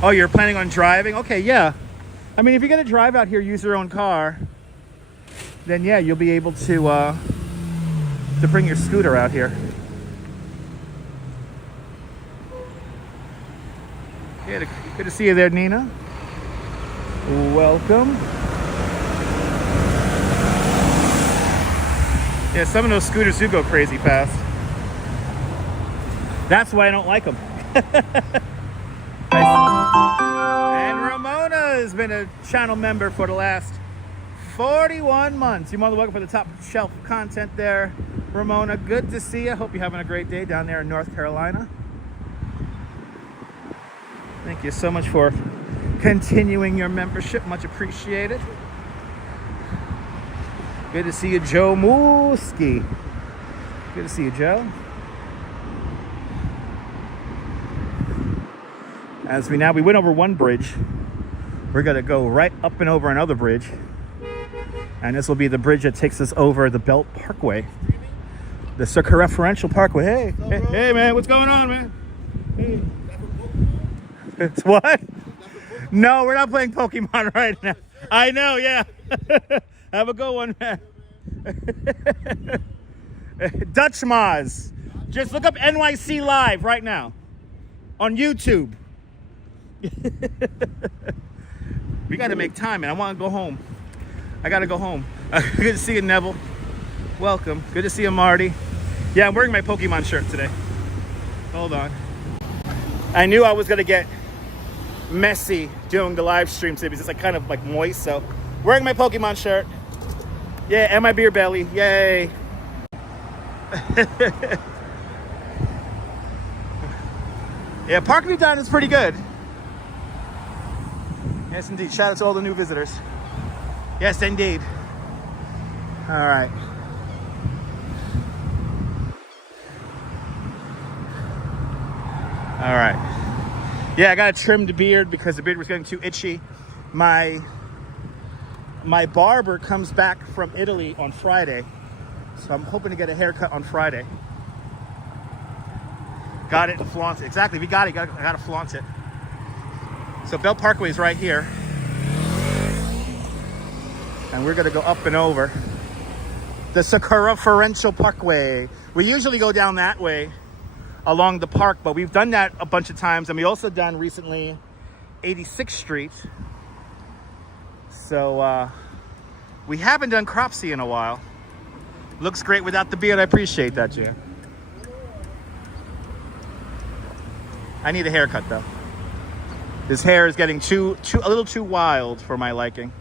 Oh, you're planning on driving? Okay, yeah. I mean, if you're gonna drive out here, use your own car, then yeah, you'll be able to bring your scooter out here. Yeah, good to see you there, Nina. Welcome. Yeah, some of those scooters do go crazy fast. That's why I don't like them. And Ramona has been a channel member for the last 41 months. You're more than welcome for the top shelf content there, Ramona. Good to see you. Hope you're having a great day down there in North Carolina. Thank you so much for continuing your membership. Much appreciated. Good to see you, Joe Mooski. Good to see you, Joe. As we went over one bridge. We're gonna go right up and over another bridge. And this will be the bridge that takes us over the Belt Parkway. The Circumferential Parkway. Hey man, what's going on, man? Hey. It's what? No, we're not playing Pokemon right now. I know, yeah. Have a good one, man. Dutch Moz. Just look up NYC Live right now on YouTube. We got to make time, and I want to go home. I got to go home. Good to see you, Neville. Welcome. Good to see you, Marty. Yeah, I'm wearing my Pokemon shirt today. Hold on. I knew I was going to get messy doing the live stream today because it's like kind of like moist, so wearing my Pokemon shirt. Yeah, and my beer belly. Yay. Yeah, Park Newtown is pretty good. Yes, indeed. Shout out to all the new visitors. Yes, indeed. All right. All right. Yeah, I got to trim the beard because the beard was getting too itchy. My barber comes back from Italy on Friday, so I'm hoping to get a haircut on Friday. Got it and flaunt it. Exactly, we got it. I got to flaunt it. So Belt Parkway is right here. And we're going to go up and over the Circumferential Parkway. We usually go down that way along the park, but we've done that a bunch of times. And we also done recently 86th Street. So we haven't done Cropsey in a while. Looks great without the beard. I appreciate that, Jim. I need a haircut though. His hair is getting a little too wild for my liking.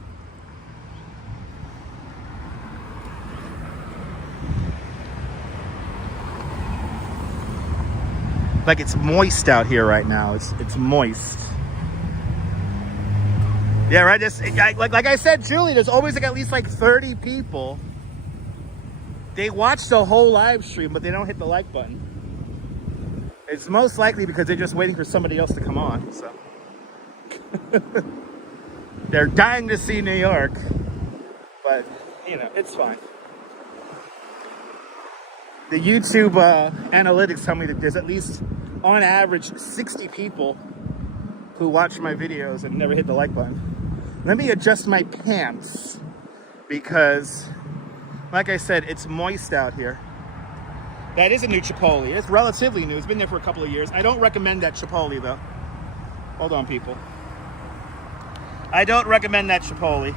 Like it's moist out here right now. It's moist. Yeah, right. Like I said, Julie, there's always like at least like 30 people. They watch the whole live stream, but they don't hit the like button. It's most likely because they're just waiting for somebody else to come on. So they're dying to see New York, but you know, it's fine. The YouTube analytics tell me that there's at least on average 60 people who watch my videos and never hit the like button. Let me adjust my pants because, like I said, it's moist out here. That is a new Chipotle. It's relatively new. It's been there for a couple of years. I don't recommend that Chipotle though. Hold on, people. I don't recommend that Chipotle.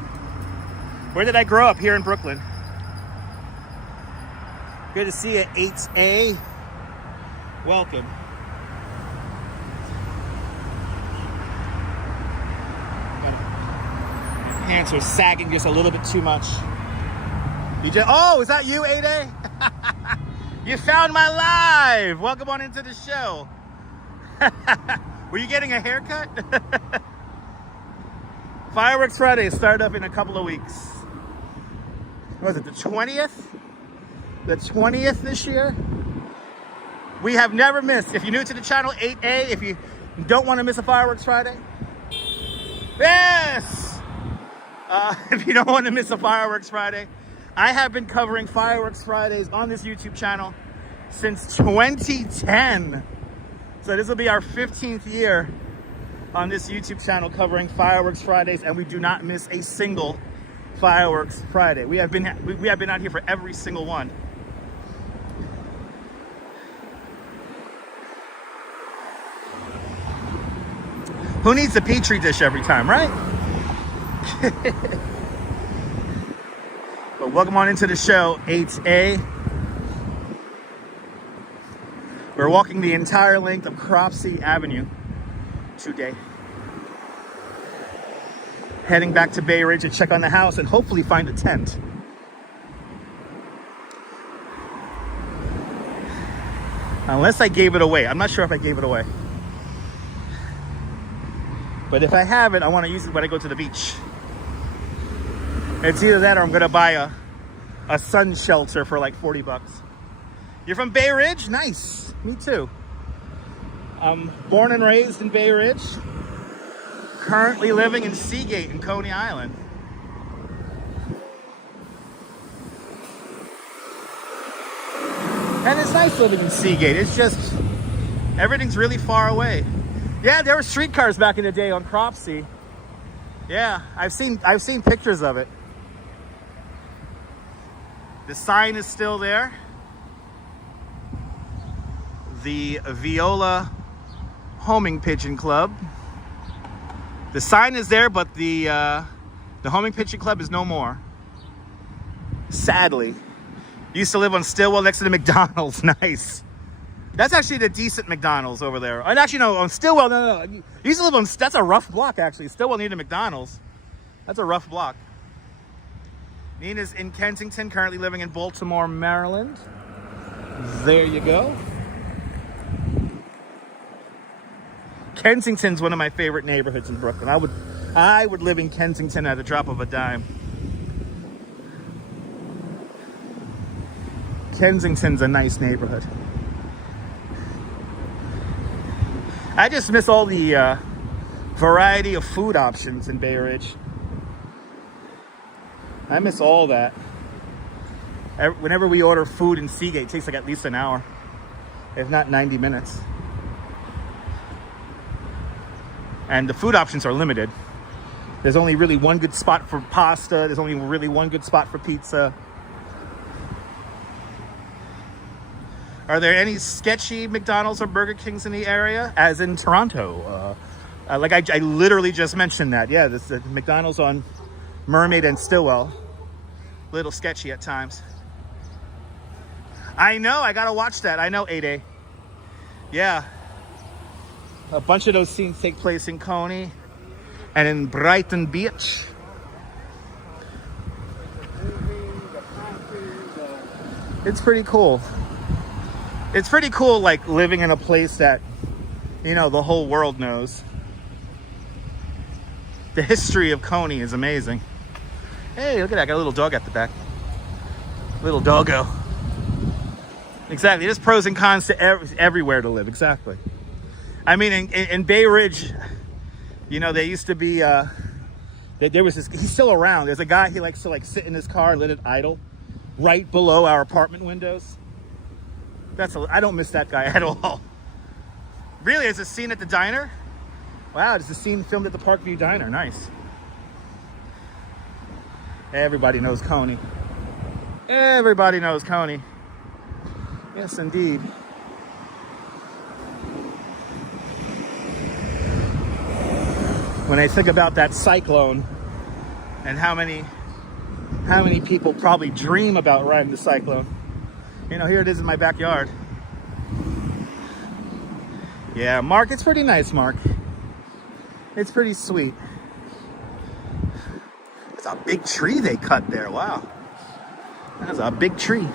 Where did I grow up? Here in Brooklyn. Good to see you, 8A. Welcome. My pants are sagging just a little bit too much. Oh, is that you, 8A? You found my live. Welcome on into the show. Were you getting a haircut? Fireworks Friday start up in a couple of weeks. Was it the 20th? The 20th this year? We have never missed. If you're new to the channel, 8A, if you don't want to miss a Fireworks Friday. Yes! If you don't want to miss a Fireworks Friday, I have been covering Fireworks Fridays on this YouTube channel since 2010. So this will be our 15th year on this YouTube channel covering Fireworks Fridays, and we do not miss a single Fireworks Friday. We have been out here for every single one. Who needs a Petri dish every time, right? But welcome on into the show, 8A. We're walking the entire length of Cropsey Avenue today. Heading back to Bay Ridge to check on the house and hopefully find a tent. Unless I gave it away. I'm not sure if I gave it away. But if I have it, I want to use it when I go to the beach. It's either that or I'm going to buy a sun shelter for like 40 bucks. You're from Bay Ridge? Nice. Me too. I'm born and raised in Bay Ridge. Currently living in Seagate in Coney Island. And it's nice living in Seagate. It's just, everything's really far away. Yeah, there were streetcars back in the day on Cropsey. Yeah, I've seen pictures of it. The sign is still there. The Viola Homing Pigeon Club. The sign is there, but the Homing Pigeon Club is no more. Sadly. Used to live on Stillwell next to the McDonald's. Nice. That's actually the decent McDonald's over there. And actually, no, on Stillwell, no. You used to live on, that's a rough block, actually. Stillwell near the McDonald's. That's a rough block. Nina's in Kensington, currently living in Baltimore, Maryland. There you go. Kensington's one of my favorite neighborhoods in Brooklyn. I would live in Kensington at a drop of a dime. Kensington's a nice neighborhood. I just miss all the variety of food options in Bay Ridge. I miss all that. Whenever we order food in Seagate, it takes like at least an hour, if not 90 minutes. And the food options are limited. There's only really one good spot for pasta. There's only really one good spot for pizza. Are there any sketchy McDonald's or Burger Kings in the area? As in Toronto. Like I literally just mentioned that. Yeah, this the McDonald's on Mermaid and Stillwell. Little sketchy at times. I know, I gotta watch that. I know, 8A. Yeah. A bunch of those scenes take place in Coney and in Brighton Beach. It's pretty cool. It's pretty cool, like, living in a place that, you know, the whole world knows. The history of Coney is amazing. Hey, look at that. I got a little dog at the back. Little doggo. Exactly. There's pros and cons to everywhere to live. Exactly. I mean, in Bay Ridge, you know, there used to be, there was this, he's still around. There's a guy, he likes to like sit in his car and let it idle right below our apartment windows. I don't miss that guy at all. Really, there's a scene at the diner? Wow, there's a scene filmed at the Parkview Diner. Nice. Everybody knows Coney. Everybody knows Coney. Yes, indeed. When I think about that cyclone and how many people probably dream about riding the cyclone. You know, here it is in my backyard. Yeah, Mark, it's pretty nice, Mark. It's pretty sweet. It's a big tree they cut there. Wow. That's a big tree.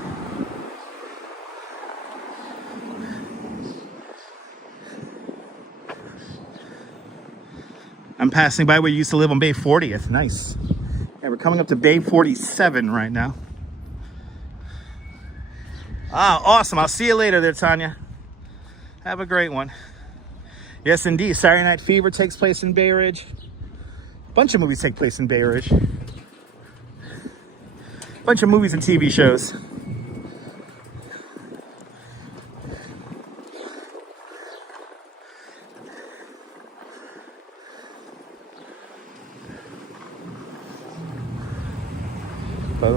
I'm passing by where you used to live on Bay 40th. Nice. Yeah, we're coming up to Bay 47 right now. Ah, awesome. I'll see you later there, Tanya. Have a great one. Yes, indeed. Saturday Night Fever takes place in Bay Ridge. A bunch of movies take place in Bay Ridge. A bunch of movies and TV shows.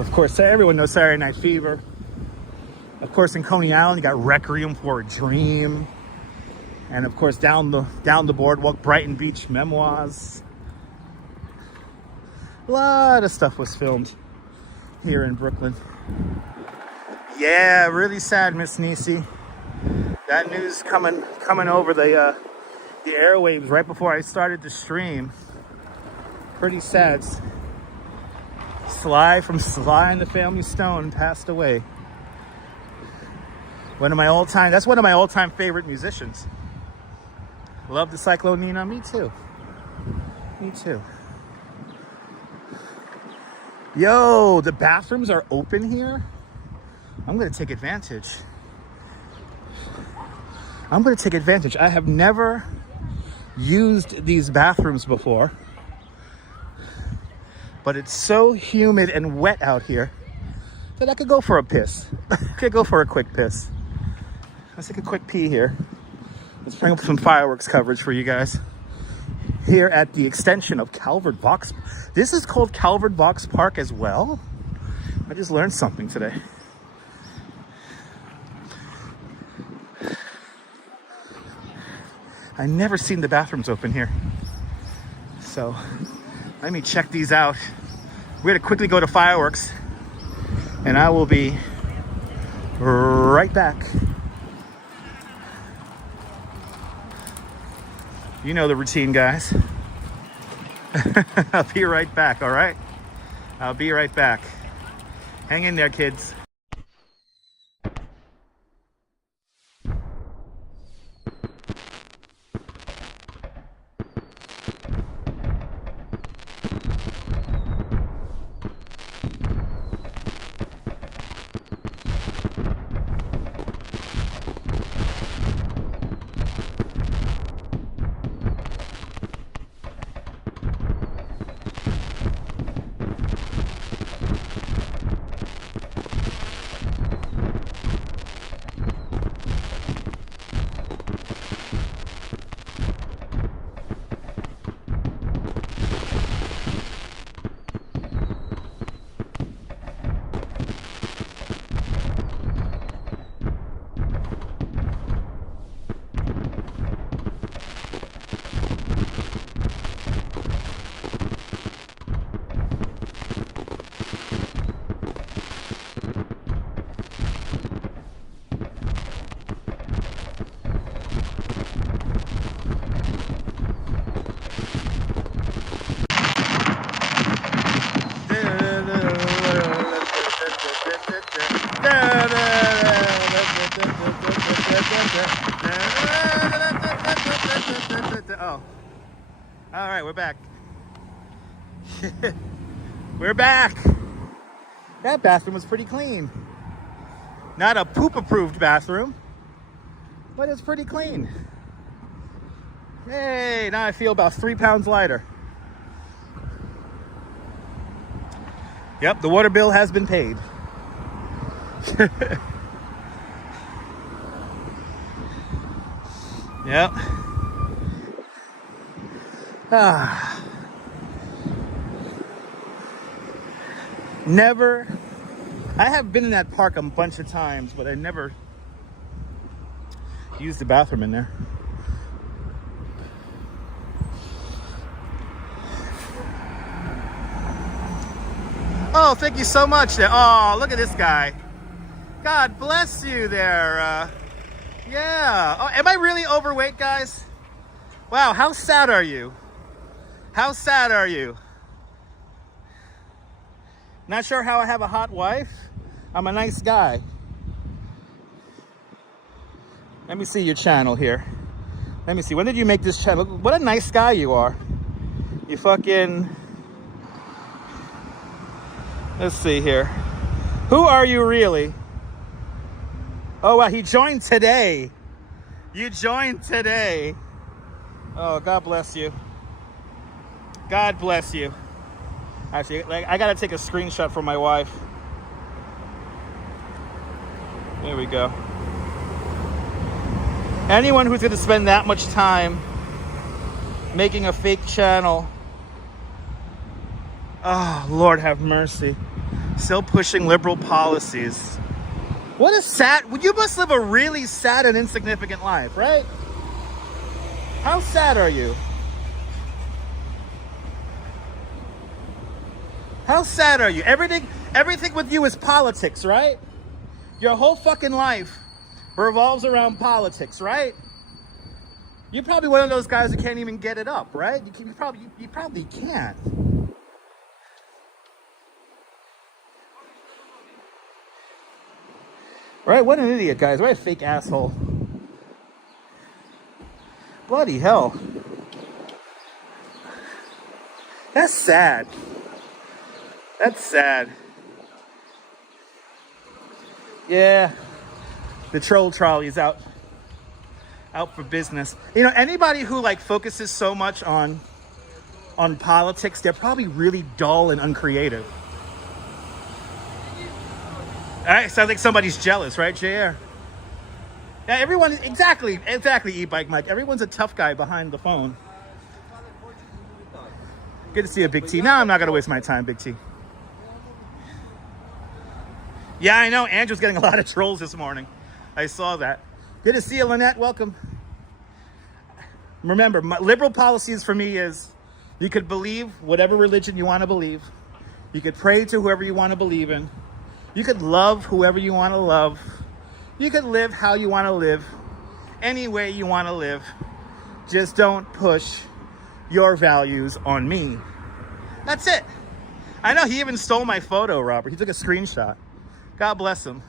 Of course, everyone knows Saturday Night Fever. Of course, in Coney Island, you got Requiem for a Dream. And of course, down the boardwalk, Brighton Beach Memoirs. A lot of stuff was filmed here in Brooklyn. Yeah, really sad, Miss Nisi. That news coming over the airwaves right before I started the stream. Pretty sad. Sly from Sly and the Family Stone passed away. That's one of my all-time favorite musicians. Love the Cyclone Nina. Me too. Me too. Yo, the bathrooms are open here. I'm gonna take advantage. I have never used these bathrooms before, but it's so humid and wet out here that I could go for a piss. I could go for a quick piss. Let's take a quick pee here. Let's bring up some fireworks coverage for you guys. Here at the extension of Calvert Vaux. This is called Calvert Vaux Park as well? I just learned something today. I never seen the bathrooms open here. So let me check these out. We're gonna quickly go to fireworks and I will be right back. You know the routine, guys. I'll be right back, all right? I'll be right back. Hang in there, kids. Oh. All right, we're back. We're back. That bathroom was pretty clean. Not a poop-approved bathroom, but it's pretty clean. Hey, now I feel about 3 pounds lighter. Yep, the water bill has been paid. Yep. Never. I have been in that park a bunch of times, but I never used the bathroom in there. Oh, thank you so much. Oh, look at this guy. God bless you there. Yeah. Oh, am I really overweight, guys? Wow, how sad are you? How sad are you? Not sure how I have a hot wife? I'm a nice guy. Let me see your channel here. Let me see. When did you make this channel? What a nice guy you are. You fucking... Let's see here. Who are you really? Oh, wow, he joined today. You joined today. Oh, God bless you. God bless you. Actually, like, I gotta take a screenshot for my wife. There we go. Anyone who's gonna spend that much time making a fake channel, oh, Lord have mercy. Still pushing liberal policies. What a sad... You must live a really sad and insignificant life, right? How sad are you? How sad are you? Everything with you is politics, right? Your whole fucking life revolves around politics, right? You're probably one of those guys who can't even get it up, right? You probably can't. Right? What an idiot, guys. What a fake asshole. Bloody hell. That's sad. That's sad. Yeah. The troll trolley is out for business. You know, anybody who like focuses so much on politics, they're probably really dull and uncreative. All right, sounds like somebody's jealous, right, JR? Yeah, everyone, exactly, E-Bike Mike. Everyone's a tough guy behind the phone. Good to see you, Big T. No, I'm not going to waste my time, Big T. Yeah, I know. Andrew's getting a lot of trolls this morning. I saw that. Good to see you, Lynette. Welcome. Remember, liberal policies for me is you could believe whatever religion you want to believe. You could pray to whoever you want to believe in. You could love whoever you want to love. You could live how you want to live, any way you want to live. Just don't push your values on me. That's it. I know he even stole my photo, Robert. He took a screenshot. God bless him.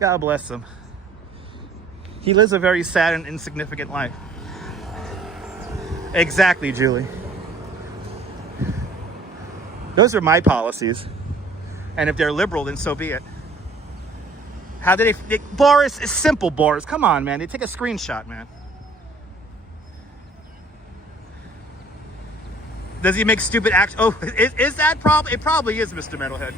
God bless him. He lives a very sad and insignificant life. Exactly, Julie. Those are my policies. And if they're liberal, then so be it. How did they Boris, it's simple, Boris. Come on, man. They take a screenshot, man. Does he make stupid acts? Oh, is that problem? It probably is, Mr. Metalhead.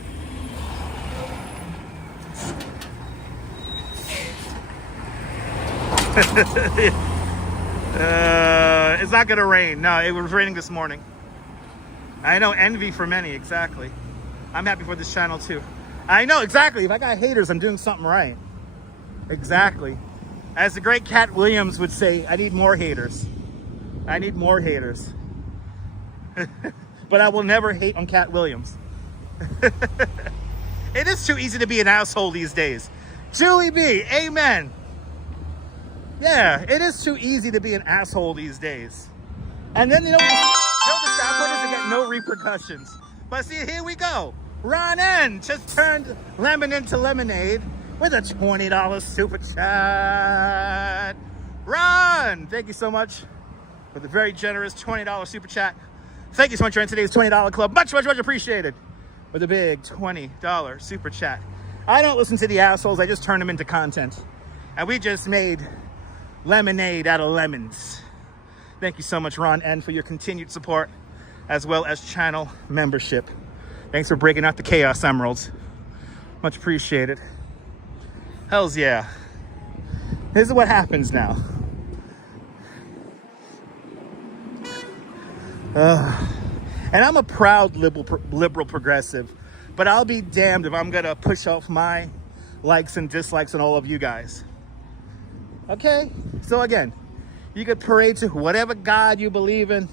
It's not gonna rain. No, it was raining this morning. I know, envy for many, exactly. I'm happy for this channel too. I know, exactly. If I got haters, I'm doing something right. Exactly. As the great Cat Williams would say, I need more haters. I need more haters. But I will never hate on Cat Williams. It is too easy to be an asshole these days. Julie B, amen. Yeah, it is too easy to be an asshole these days. And then, you know the sad part is to get no repercussions. But see, here we go. Ron N just turned lemon into lemonade with a $20 super chat. Ron, thank you so much for the very generous $20 super chat. Thank you so much for today's $20 club. Much, much, much appreciated. With a big $20 super chat. I don't listen to the assholes. I just turn them into content. And we just made lemonade out of lemons. Thank you so much, Ron N, for your continued support, as well as channel membership. Thanks for breaking out the Chaos Emeralds. Much appreciated. Hells yeah. This is what happens now. And I'm a proud liberal progressive, but I'll be damned if I'm gonna push off my likes and dislikes on all of you guys. Okay? So again, you could pray to whatever God you believe in.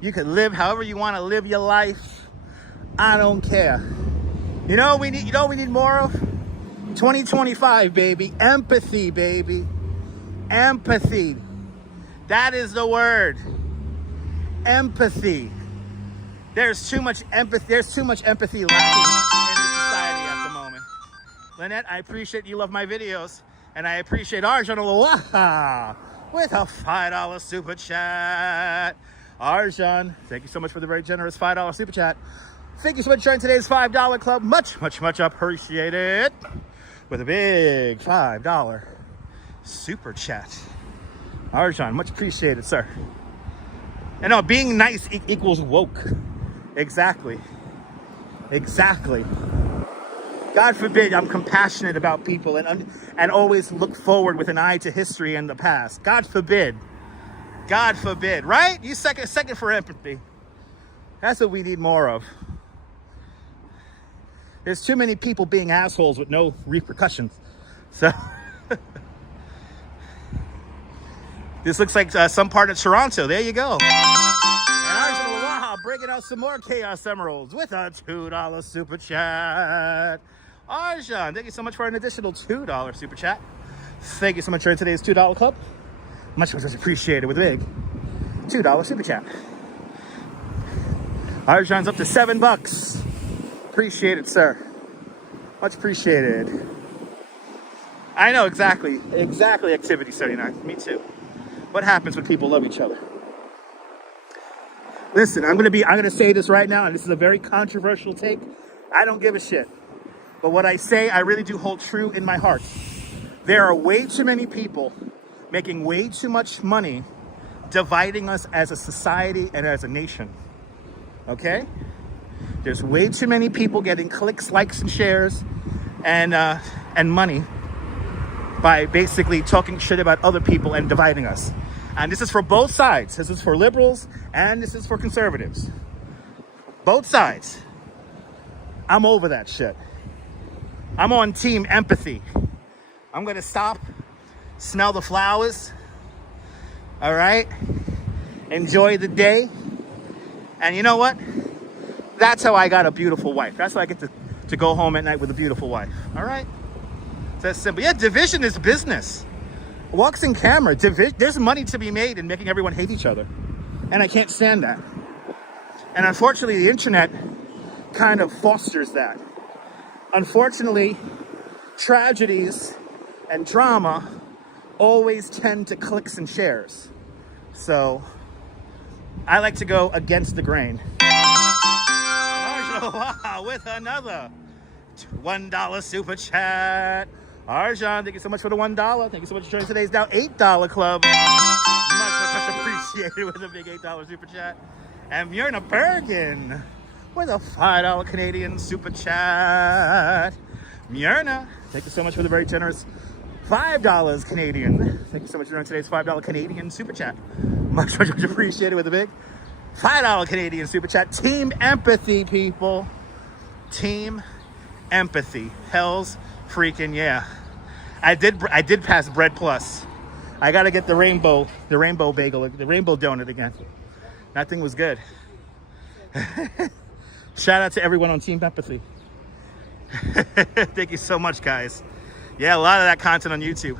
You could live however you want to live your life. I don't care. You know what we need? You know what we need more of? 2025, baby. Empathy, baby. Empathy. That is the word. Empathy. There's too much empathy. There's too much empathy lacking in the society at the moment. Lynette, I appreciate you love my videos, and I appreciate Arjun Alawaha with a $5 super chat. Arjun, thank you so much for the very generous $5 super chat. Thank you so much for joining today's $5 club. Much, much, much appreciated. With a big $5 super chat. Arjun, much appreciated, sir. And no, being nice equals woke. Exactly. Exactly. God forbid I'm compassionate about people and always look forward with an eye to history and the past. God forbid. God forbid, right? You second for empathy. That's what we need more of. There's too many people being assholes with no repercussions. So this looks like some part of Toronto. There you go. And Arsenal Waha breaking out some more Chaos Emeralds with a $2 super chat. Arjan, thank you so much for an additional $2 super chat. Thank you so much for today's $2 club. Much appreciated with a big $2 super chat. Arjan's up to $7. Appreciate it, sir. Much appreciated. I know exactly Activity 79. Me too. What happens when people love each other? Listen, I'm gonna say this right now, and this is a very controversial take. I don't give a shit. But what I say, I really do hold true in my heart. There are way too many people making way too much money, dividing us as a society and as a nation. Okay? There's way too many people getting clicks, likes, and shares, and money by basically talking shit about other people and dividing us. And this is for both sides. This is for liberals and this is for conservatives. Both sides. I'm over that shit. I'm on team empathy. I'm gonna stop, smell the flowers, all right? Enjoy the day. And you know what? That's how I got a beautiful wife. That's how I get to go home at night with a beautiful wife, all right? So that's simple. Yeah, division is business. Walks in camera, there's money to be made in making everyone hate each other. And I can't stand that. And unfortunately, the internet kind of fosters that. Unfortunately, tragedies and drama always tend to clicks and shares. So I like to go against the grain. Arjan with another $1 super chat. Arjan, thank you so much for the $1. Thank you so much for joining today's now $8 club. Much appreciated with a big $8 super chat. And Myrna Bergen with a $5 Canadian super chat. Myrna, thank you so much for the very generous $5 Canadian. Thank you so much for joining today's $5 Canadian super chat. Much appreciated with a big $5 Canadian super chat. Team empathy, people. Team empathy. Hell's freaking yeah. I did pass Bread Plus. I gotta get the rainbow bagel, the rainbow donut again. That thing was good. Shout out to everyone on Team Empathy. Thank you so much, guys. Yeah, a lot of that content on YouTube.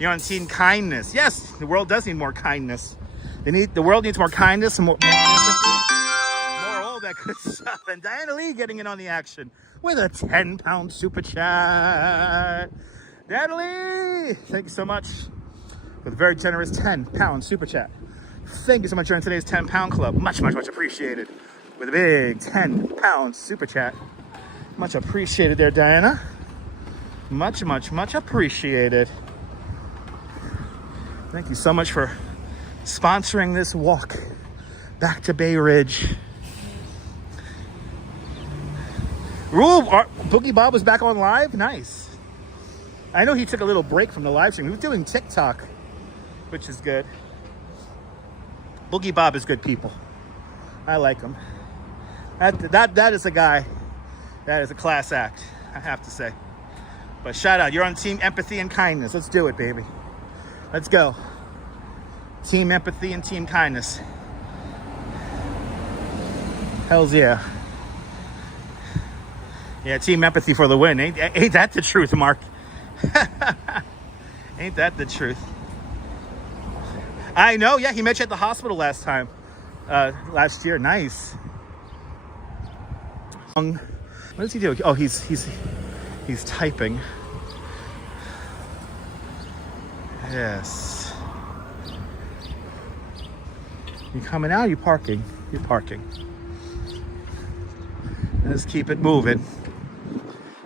You're on Team Kindness. Yes, the world does need more kindness. The world needs more kindness and more empathy. More all that good stuff. And Diana Lee getting in on the action with a £10 super chat. Diana Lee, thank you so much for the very generous £10 super chat. Thank you so much for joining today's £10 club. Much appreciated. With a big £10 super chat. Much appreciated there, Diana. Much appreciated. Thank you so much for sponsoring this walk back to Bay Ridge. Boogie Bob was back on live? Nice. I know he took a little break from the live stream. He was doing TikTok, which is good. Boogie Bob is good people. I like him. That is a guy. That is a class act, I have to say. But shout out, you're on Team Empathy and Kindness. Let's do it, baby. Let's go. Team Empathy and Team Kindness. Hells yeah. Yeah, Team Empathy for the win. Ain't that the truth, Mark? Ain't that the truth? I know, yeah, he met you at the hospital last time. Last year, nice. What is he doing? Oh, he's typing. Yes. You coming out? You parking? You're parking. Let's keep it moving.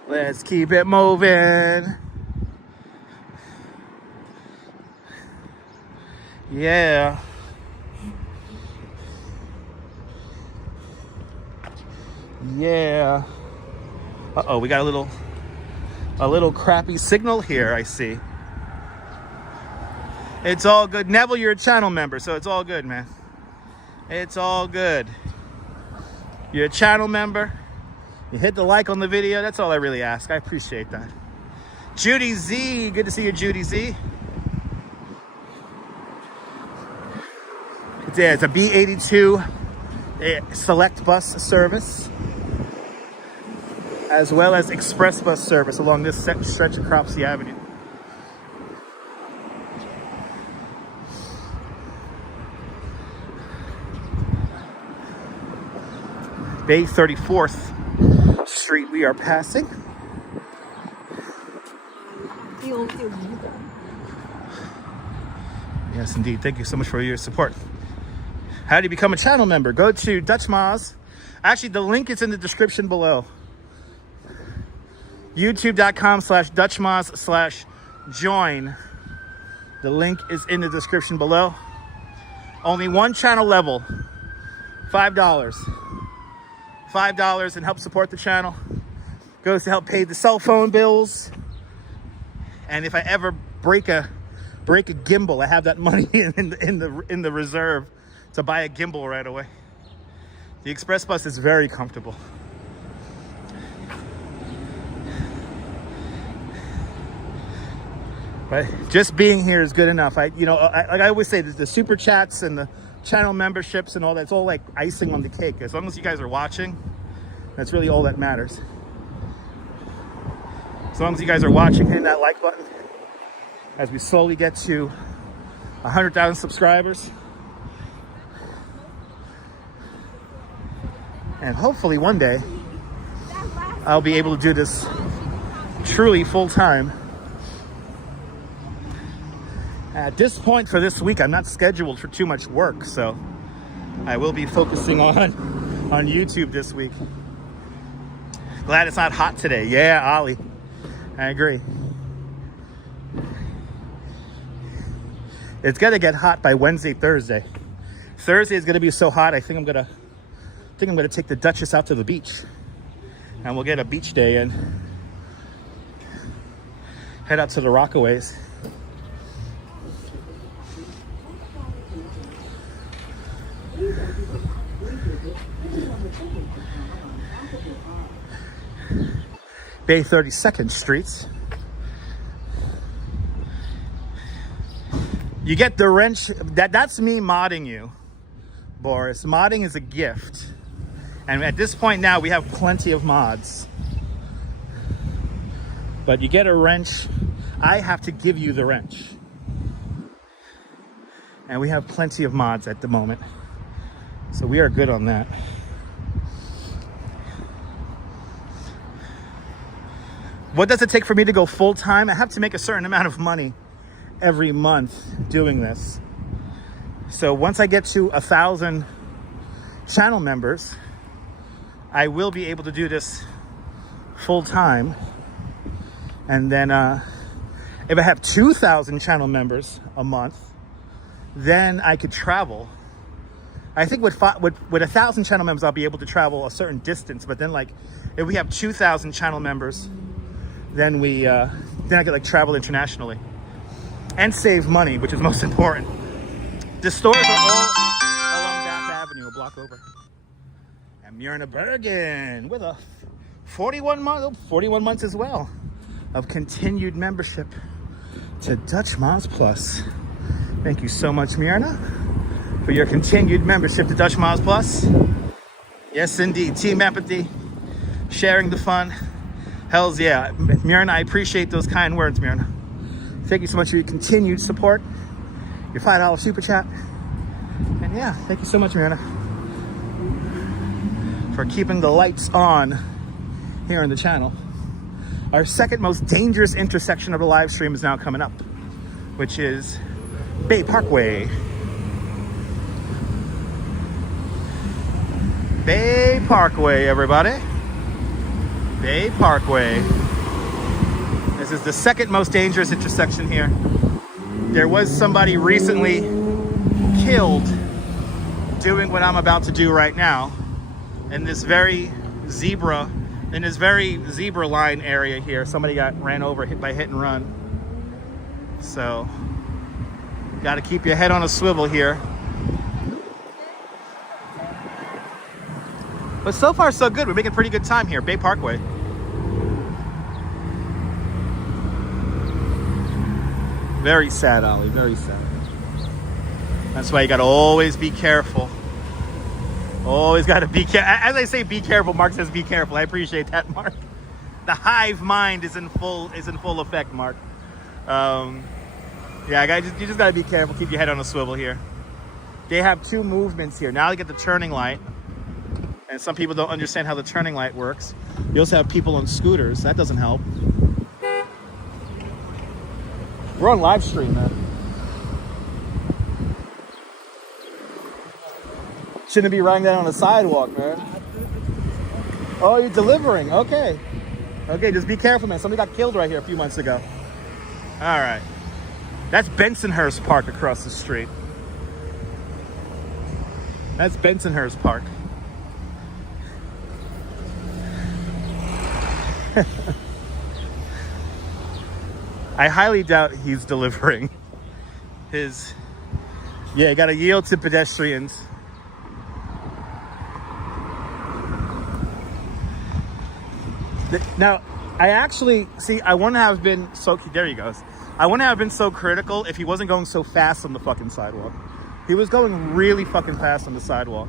Let's keep it moving. Yeah. Yeah. Uh-oh, we got a little crappy signal here, I see. It's all good. Neville, you're a channel member, so it's all good, man. It's all good. You're a channel member. You hit the like on the video. That's all I really ask. I appreciate that. Judy Z, good to see you, Judy Z. It's a B82 select bus service, as well as express bus service along this stretch of Cropsey Avenue. Bay 34th Street we are passing. Yes, indeed. Thank you so much for your support. How do you become a channel member? Go to Dutch Moz. Actually, the link is in the description below. youtube.com/DutchMoz/join. The link is in the description below. Only one channel level. $5. $5 and help support the channel. Goes to help pay the cell phone bills. And if I ever break a gimbal, I have that money in the reserve to buy a gimbal right away. The express bus is very comfortable. But just being here is good enough. Like I always say, the super chats and the channel memberships and all that's all like icing on the cake. As long as you guys are watching, that's really all that matters. As long as you guys are watching, hitting that like button as we slowly get to 100,000 subscribers. And hopefully one day I'll be able to do this truly full time. At this point for this week, I'm not scheduled for too much work, so I will be focusing on YouTube this week. Glad it's not hot today. Yeah, Ollie, I agree. It's gonna get hot by Wednesday, Thursday. Thursday is gonna be so hot. I think I'm gonna take the Duchess out to the beach, and we'll get a beach day and head out to the Rockaways. Bay 32nd Street. You get the wrench. That's me modding you, Boris. Modding is a gift. And at this point now, we have plenty of mods. But you get a wrench. I have to give you the wrench. And we have plenty of mods at the moment. So we are good on that. What does it take for me to go full time? I have to make a certain amount of money every month doing this. So once I get to 1,000 channel members, I will be able to do this full time. And then if I have 2,000 channel members a month, then I could travel. I think with 1,000 channel members, I'll be able to travel a certain distance. But then, like, if we have 2,000 channel members, then I could like travel internationally and save money, which is most important. The stores are all along Bath Avenue, a block over. And Myrna Bergen with a 41 months as well of continued membership to Dutch Moz Plus. Thank you so much, Myrna, for your continued membership to Dutch Moz Plus. Yes, indeed. Team empathy, sharing the fun. Hells yeah. Myrna, I appreciate those kind words, Myrna. Thank you so much for your continued support, your $5 super chat. And yeah, thank you so much, Myrna, for keeping the lights on here on the channel. Our second most dangerous intersection of the live stream is now coming up, which is Bay Parkway. Bay Parkway, everybody. Bay Parkway. This is the second most dangerous intersection here. There was somebody recently killed doing what I'm about to do right now in this very zebra line area here. Somebody got ran over, hit by hit and run. So, got to keep your head on a swivel here. But so far, so good. We're making pretty good time here. Bay Parkway. Very sad, Ollie. Very sad. That's why you gotta always be careful. Always gotta be careful. As I say, be careful. Mark says, be careful. I appreciate that, Mark. The hive mind is in full effect, Mark. Yeah, guys, you just gotta be careful. Keep your head on a swivel here. They have two movements here. Now they get the turning light, and some people don't understand how the turning light works. You also have people on scooters. That doesn't help. We're on live stream, man. Shouldn't be riding that on the sidewalk, man. Oh, you're delivering. Okay. Okay, just be careful, man. Somebody got killed right here a few months ago. All right. That's Bensonhurst Park across the street. That's Bensonhurst Park. I highly doubt he's delivering his... Yeah, you gotta yield to pedestrians. Now, I actually... See, I wouldn't have been so... There he goes. I wouldn't have been so critical if he wasn't going so fast on the fucking sidewalk. He was going really fucking fast on the sidewalk.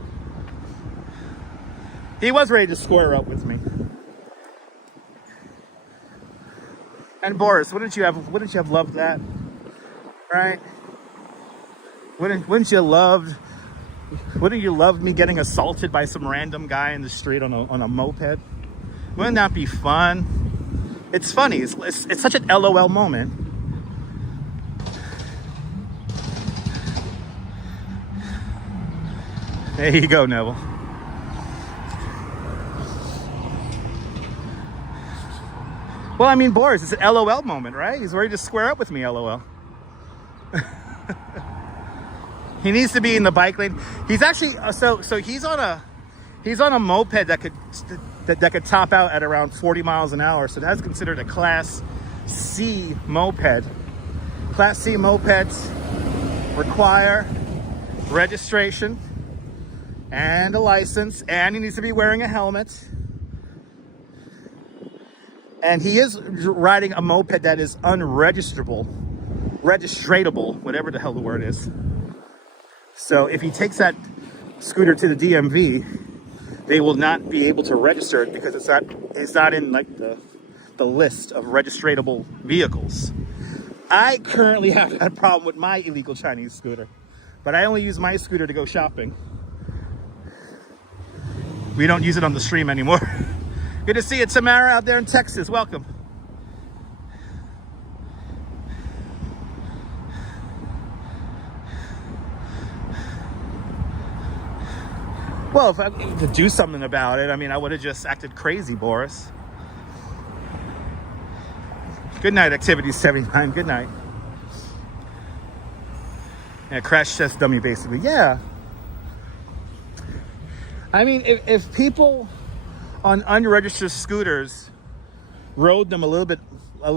He was ready to square up with me. And Boris, wouldn't you have loved that? Right? Wouldn't you love me getting assaulted by some random guy in the street on a moped? Wouldn't that be fun? It's funny. It's such an LOL moment. There you go, Neville. Well, I mean, Boris, it's an LOL moment, right? He's ready to square up with me, LOL. He needs to be in the bike lane. He's actually so he's on a moped that could top out at around 40 miles an hour. So that's considered a Class C moped. Class C mopeds require registration and a license, and he needs to be wearing a helmet. And he is riding a moped that is unregistratable, whatever the hell the word is. So if he takes that scooter to the DMV, they will not be able to register it because it's not in like the list of registratable vehicles. I currently have that problem with my illegal Chinese scooter, but I only use my scooter to go shopping. We don't use it on the stream anymore. Good to see you, Tamara, out there in Texas. Welcome. Well, if I could do something about it, I mean, I would have just acted crazy, Boris. Good night, Activity 79. Good night. Yeah, crash test dummy, basically. Yeah. I mean, if people on unregistered scooters rode them a little bit more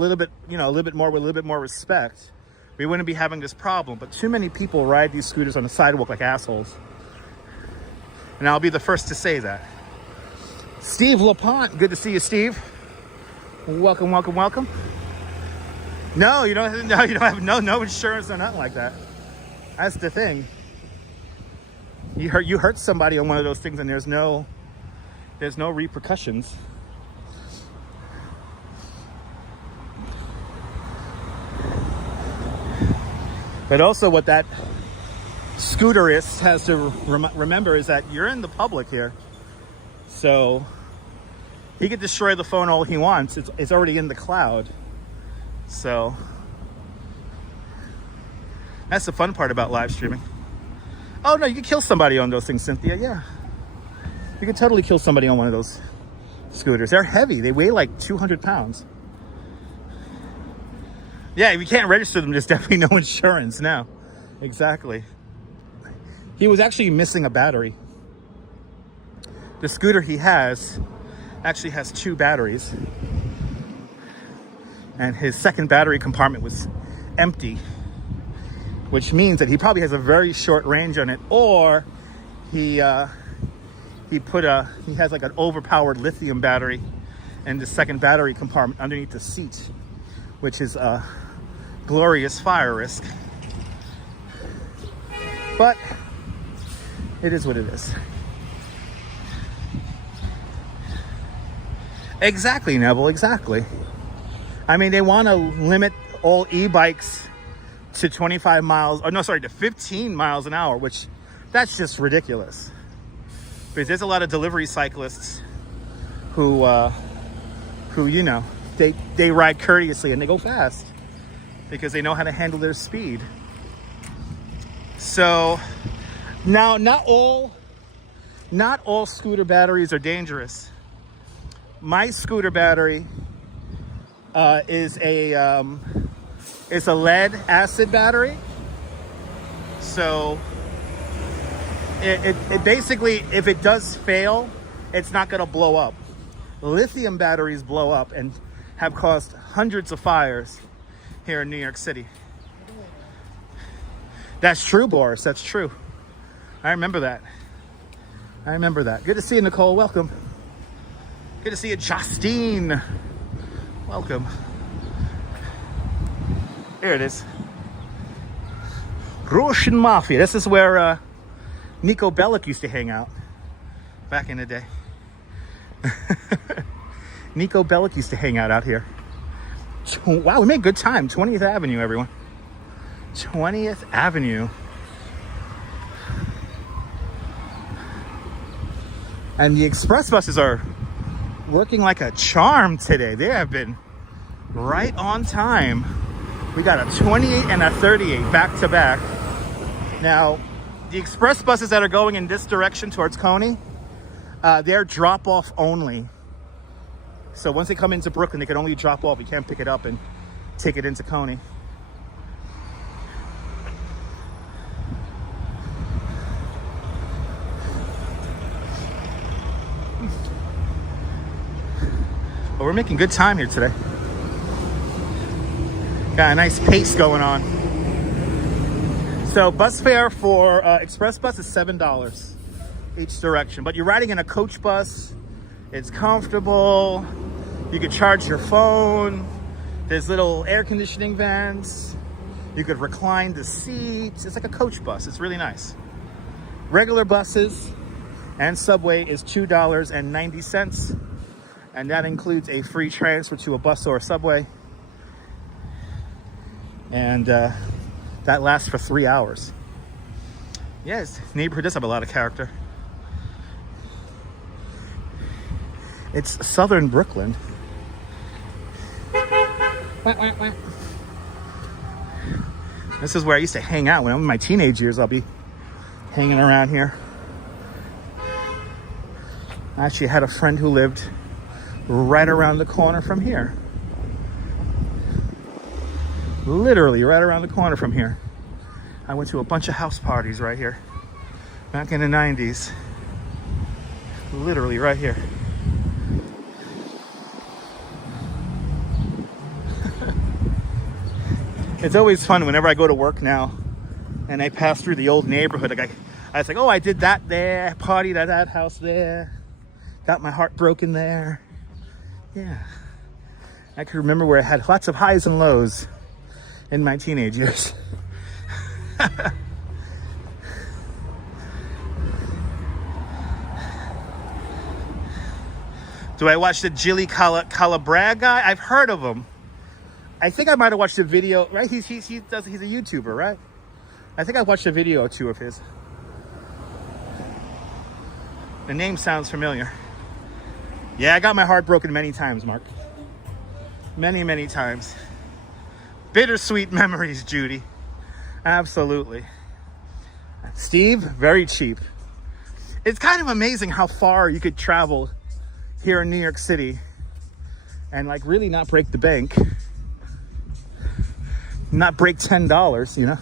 with a little bit more respect, we wouldn't be having this problem. But too many people ride these scooters on the sidewalk like assholes. And I'll be the first to say that. Steve LaPont, good to see you, Steve. Welcome, welcome, welcome. No, you don't have no insurance or nothing like that. That's the thing. You hurt somebody on one of those things and there's no repercussions. But also what that scooterist has to remember is that you're in the public here. So he could destroy the phone all he wants. It's already in the cloud. So that's the fun part about live streaming. Oh no, you can kill somebody on those things, Cynthia. Yeah. You can totally kill somebody on one of those scooters. They're heavy. They weigh like 200 pounds. Yeah, if you can't register them, there's definitely no insurance now. Exactly. He was actually missing a battery. The scooter he has actually has 2 batteries. And his second battery compartment was empty, which means that he probably has a very short range on it, or he he has like an overpowered lithium battery in the second battery compartment underneath the seat, which is a glorious fire risk. But it is what it is. Exactly, Neville, exactly. I mean, they want to limit all e-bikes to 25 miles, or no, sorry, to 15 miles an hour, which that's just ridiculous. Because there's a lot of delivery cyclists who you know, they ride courteously and they go fast because they know how to handle their speed. So now, not all scooter batteries are dangerous. My scooter battery is a lead acid battery. So it basically, if it does fail, it's not going to blow up. Lithium batteries blow up and have caused hundreds of fires here in New York City. That's true, Boris. That's true. I remember that. Good to see you, Nicole. Welcome. Good to see you, Justine. Welcome. Here it is. Russian Mafia. This is where Nico Bellic used to hang out back in the day. Nico Bellic used to hang out here. Wow, we made good time. 20th Avenue, everyone. 20th Avenue. And the express buses are working like a charm today. They have been right on time. We got a 28 and a 38 back to back. Now, the express buses that are going in this direction towards Coney, they're drop off only. So once they come into Brooklyn, they can only drop off. You can't pick it up and take it into Coney. But we're making good time here today. Got a nice pace going on. So bus fare for express bus is $7 each direction. But you're riding in a coach bus. It's comfortable. You could charge your phone. There's little air conditioning vents. You could recline the seats. It's like a coach bus. It's really nice. Regular buses and subway is $2.90. And that includes a free transfer to a bus or a subway. And that lasts for 3 hours. Yes, neighborhood does have a lot of character. It's southern Brooklyn. This is where I used to hang out when I'm in my teenage years. I'll be hanging around here. I actually had a friend who lived right around the corner from here. Literally right around the corner from here. I went to a bunch of house parties right here back in the 90s. Literally right here. It's always fun whenever I go to work now and I pass through the old neighborhood. Like I was like, oh, I did that there, partied at that house there, got my heart broken there. Yeah. I can remember where I had lots of highs and lows in my teenage years. Do I watch the Jilly Calabrag guy? I've heard of him. I think I might have watched a video, right? He's a YouTuber, right? I think I watched a video or two of his. The name sounds familiar. Yeah, I got my heart broken many times, Mark. Many, many times. Bittersweet memories, Judy. Absolutely. Steve, very cheap. It's kind of amazing how far you could travel here in New York City and like really not break the bank. Not break $10, you know?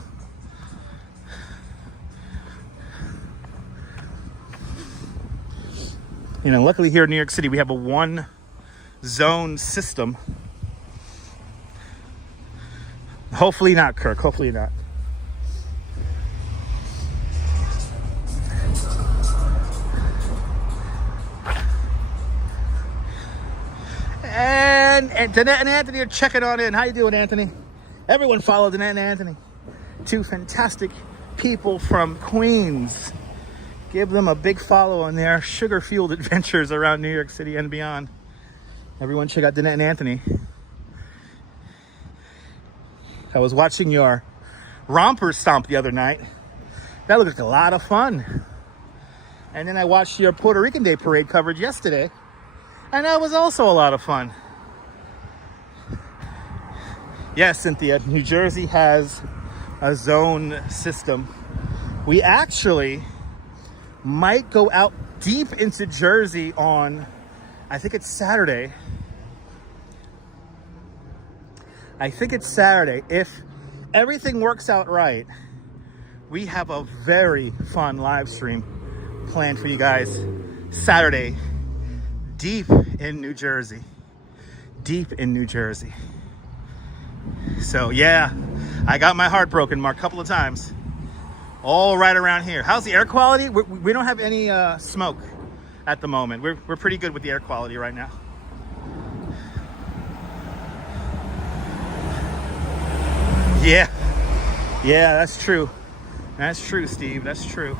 You know, luckily here in New York City, we have a one-zone system. Hopefully not, Kirk. Hopefully not. And Danette and Anthony are checking on in. How you doing, Anthony? Everyone follow Danette and Anthony. Two fantastic people from Queens. Give them a big follow on their sugar-fueled adventures around New York City and beyond. Everyone check out Danette and Anthony. I was watching your romper stomp the other night. That looked like a lot of fun. And then I watched your Puerto Rican Day Parade coverage yesterday. And that was also a lot of fun. Yes, Cynthia, New Jersey has a zone system. We actually might go out deep into Jersey on, I think it's Saturday. If everything works out right, we have a very fun live stream planned for you guys Saturday, deep in New Jersey. So yeah, I got my heart broken, Mark, a couple of times. All right around here. How's the air quality? We don't have any smoke at the moment. We're pretty good with the air quality right now. Yeah, that's true. That's true, Steve. That's true.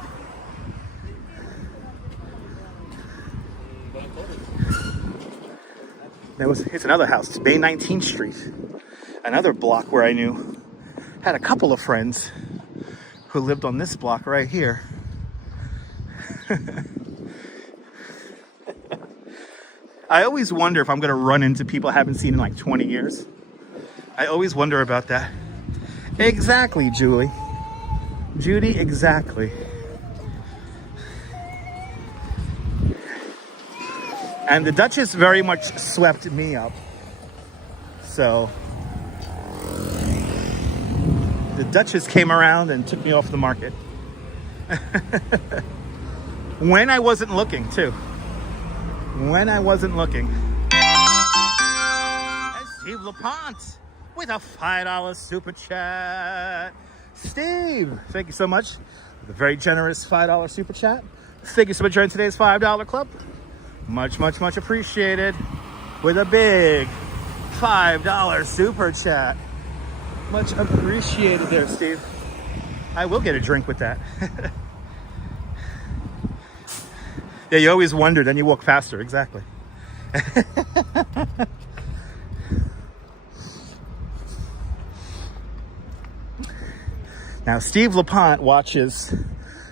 Here's another house. It's Bay 19th Street. Another block where I knew. Had a couple of friends who lived on this block right here. I always wonder if I'm going to run into people I haven't seen in like 20 years. I always wonder about that. Exactly, Judy, exactly. And the Duchess very much swept me up. So the Duchess came around and took me off the market. When I wasn't looking, too. And Steve LaPont with a $5 super chat. Steve, thank you so much. With a very generous $5 super chat. Thank you so much for joining today's $5 club. Much appreciated. With a big $5 super chat. Much appreciated there, Steve. I will get a drink with that. Yeah, you always wonder, then you walk faster. Exactly. Now, Steve LaPont watches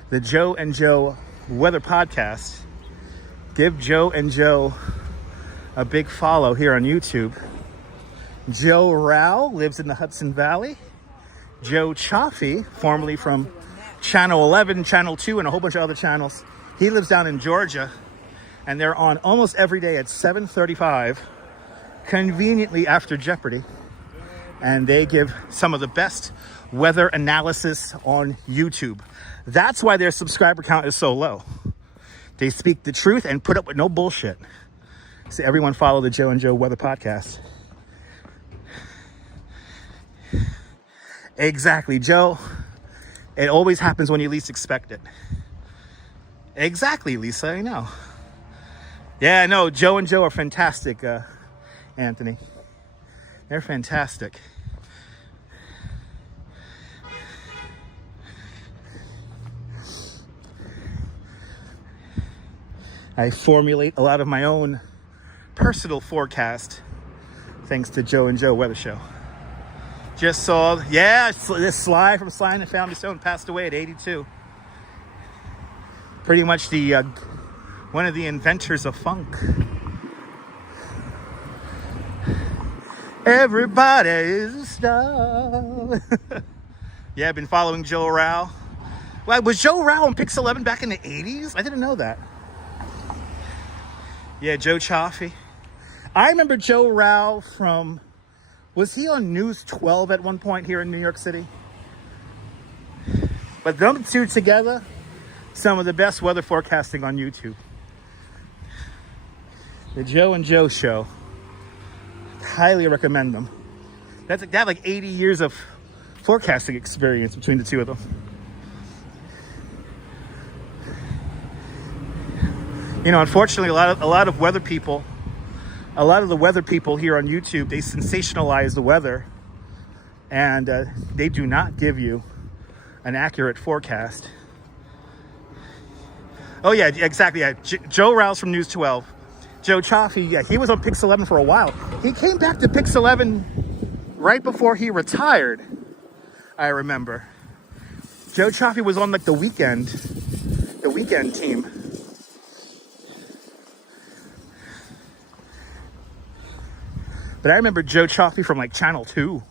the Joe and Joe Weather Podcast. Give Joe and Joe a big follow here on YouTube. Joe Rao lives in the Hudson Valley. Joe Chaffee, formerly from Channel 11, Channel 2, and a whole bunch of other channels. He lives down in Georgia, and they're on almost every day at 7:35, conveniently after Jeopardy. And they give some of the best weather analysis on YouTube. That's why their subscriber count is so low. They speak the truth and put up with no bullshit. So everyone follow the Joe and Joe Weather Podcast. Exactly, Joe. It always happens when you least expect it. Exactly, Lisa, I know. Yeah, no, Joe and Joe are fantastic, Anthony. They're fantastic. I formulate a lot of my own personal forecast thanks to Joe and Joe Weather Show. Just saw, this Sly from Sly and the Family Stone passed away at 82. Pretty much the one of the inventors of funk. Everybody is a star. Yeah, I've been following Joe Rao. Well, was Joe Rao on Pix 11 back in the 80s? I didn't know that. Yeah, Joe Chaffee. I remember Joe Rao from, was he on News 12 at one point here in New York City? But them two together, some of the best weather forecasting on YouTube. The Joe and Joe Show. Highly recommend them. They have like 80 years of forecasting experience between the two of them. You know, unfortunately, a lot of weather people a lot of the weather people here on YouTube, they sensationalize the weather, and they do not give you an accurate forecast. Oh yeah, exactly. Yeah. Joe Rouse from News 12. Joe Chaffee, yeah, he was on Pix 11 for a while. He came back to Pix 11 right before he retired, I remember. Joe Chaffee was on like the weekend team. But I remember Joe Chaffee from like Channel 2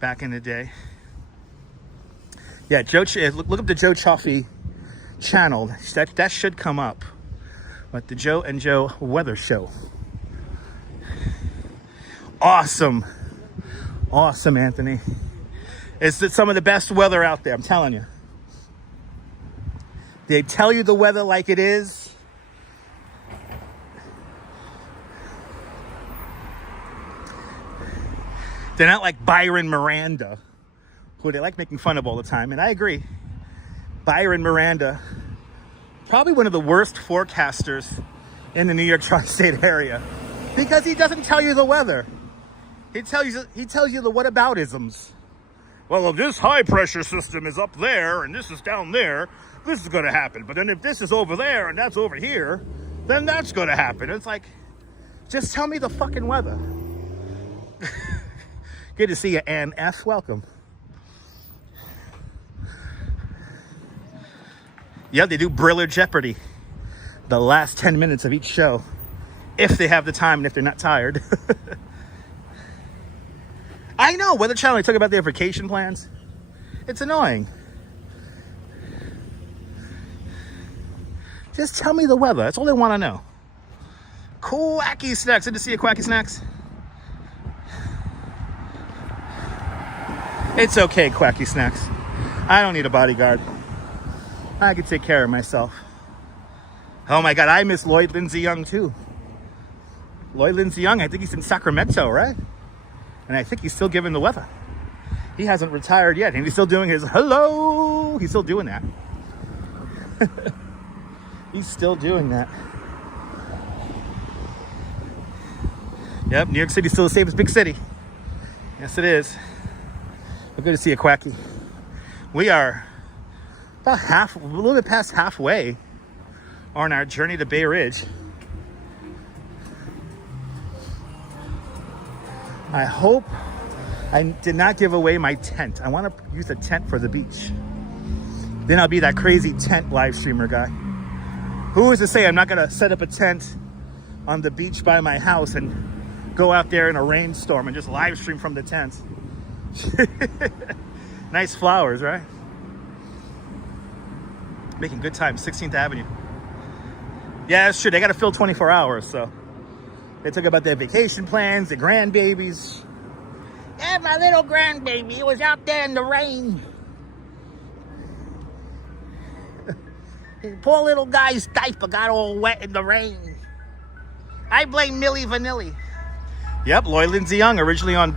back in the day. Yeah, look up the Joe Chaffee channel. That should come up. But the Joe and Joe Weather Show. Awesome. Awesome, Anthony. It's some of the best weather out there, I'm telling you. They tell you the weather like it is. They're not like Byron Miranda, who they like making fun of all the time. And I agree. Byron Miranda, probably one of the worst forecasters in the New York tri-state area, because he doesn't tell you the weather. He tells you the whataboutisms. Well, if this high pressure system is up there and this is down there, this is going to happen. But then if this is over there and that's over here, then that's going to happen. It's like, just tell me the fucking weather. Good to see you, Ann F. Welcome. Yeah, they do Briller Jeopardy the last 10 minutes of each show, if they have the time and if they're not tired. I know, Weather Channel, they talk about their vacation plans. It's annoying. Just tell me the weather. That's all they want to know. Quacky Snacks. Good to see you, Quacky Snacks. It's okay, Quacky Snacks. I don't need a bodyguard. I can take care of myself. Oh my God, I miss Lloyd Lindsay Young too. Lloyd Lindsay Young, I think he's in Sacramento, right? And I think he's still giving the weather. He hasn't retired yet, and he's still doing his hello. He's still doing that. He's still doing that. Yep, New York City's still the safest big city. Yes, it is. But good to see you, Quacky. We are about a little bit past halfway on our journey to Bay Ridge. I hope I did not give away my tent. I want to use a tent for the beach. Then I'll be that crazy tent live streamer guy. Who is to say I'm not going to set up a tent on the beach by my house and go out there in a rainstorm and just live stream from the tent? Nice flowers, right? Making good time, 16th Avenue. Yeah, that's true. They got to fill 24 hours, so they talk about their vacation plans, their grandbabies. Yeah, my little grandbaby was out there in the rain. Poor little guy's diaper got all wet in the rain. I blame Milli Vanilli. Yep, Lloyd Lindsay Young, originally on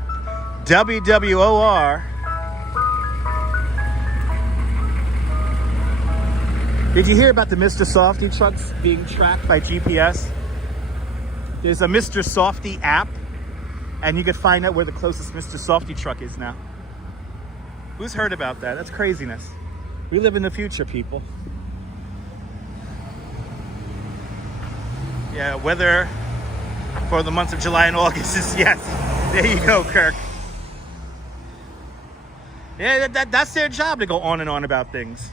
WWOR. Did you hear about the Mr. Softy trucks being tracked by GPS? There's a Mr. Softy app, and you could find out where the closest Mr. Softy truck is now. Who's heard about that? That's craziness. We live in the future, people. Yeah, weather for the months of July and August is yes. There you go, Kirk. Yeah, that's their job, to go on and on about things.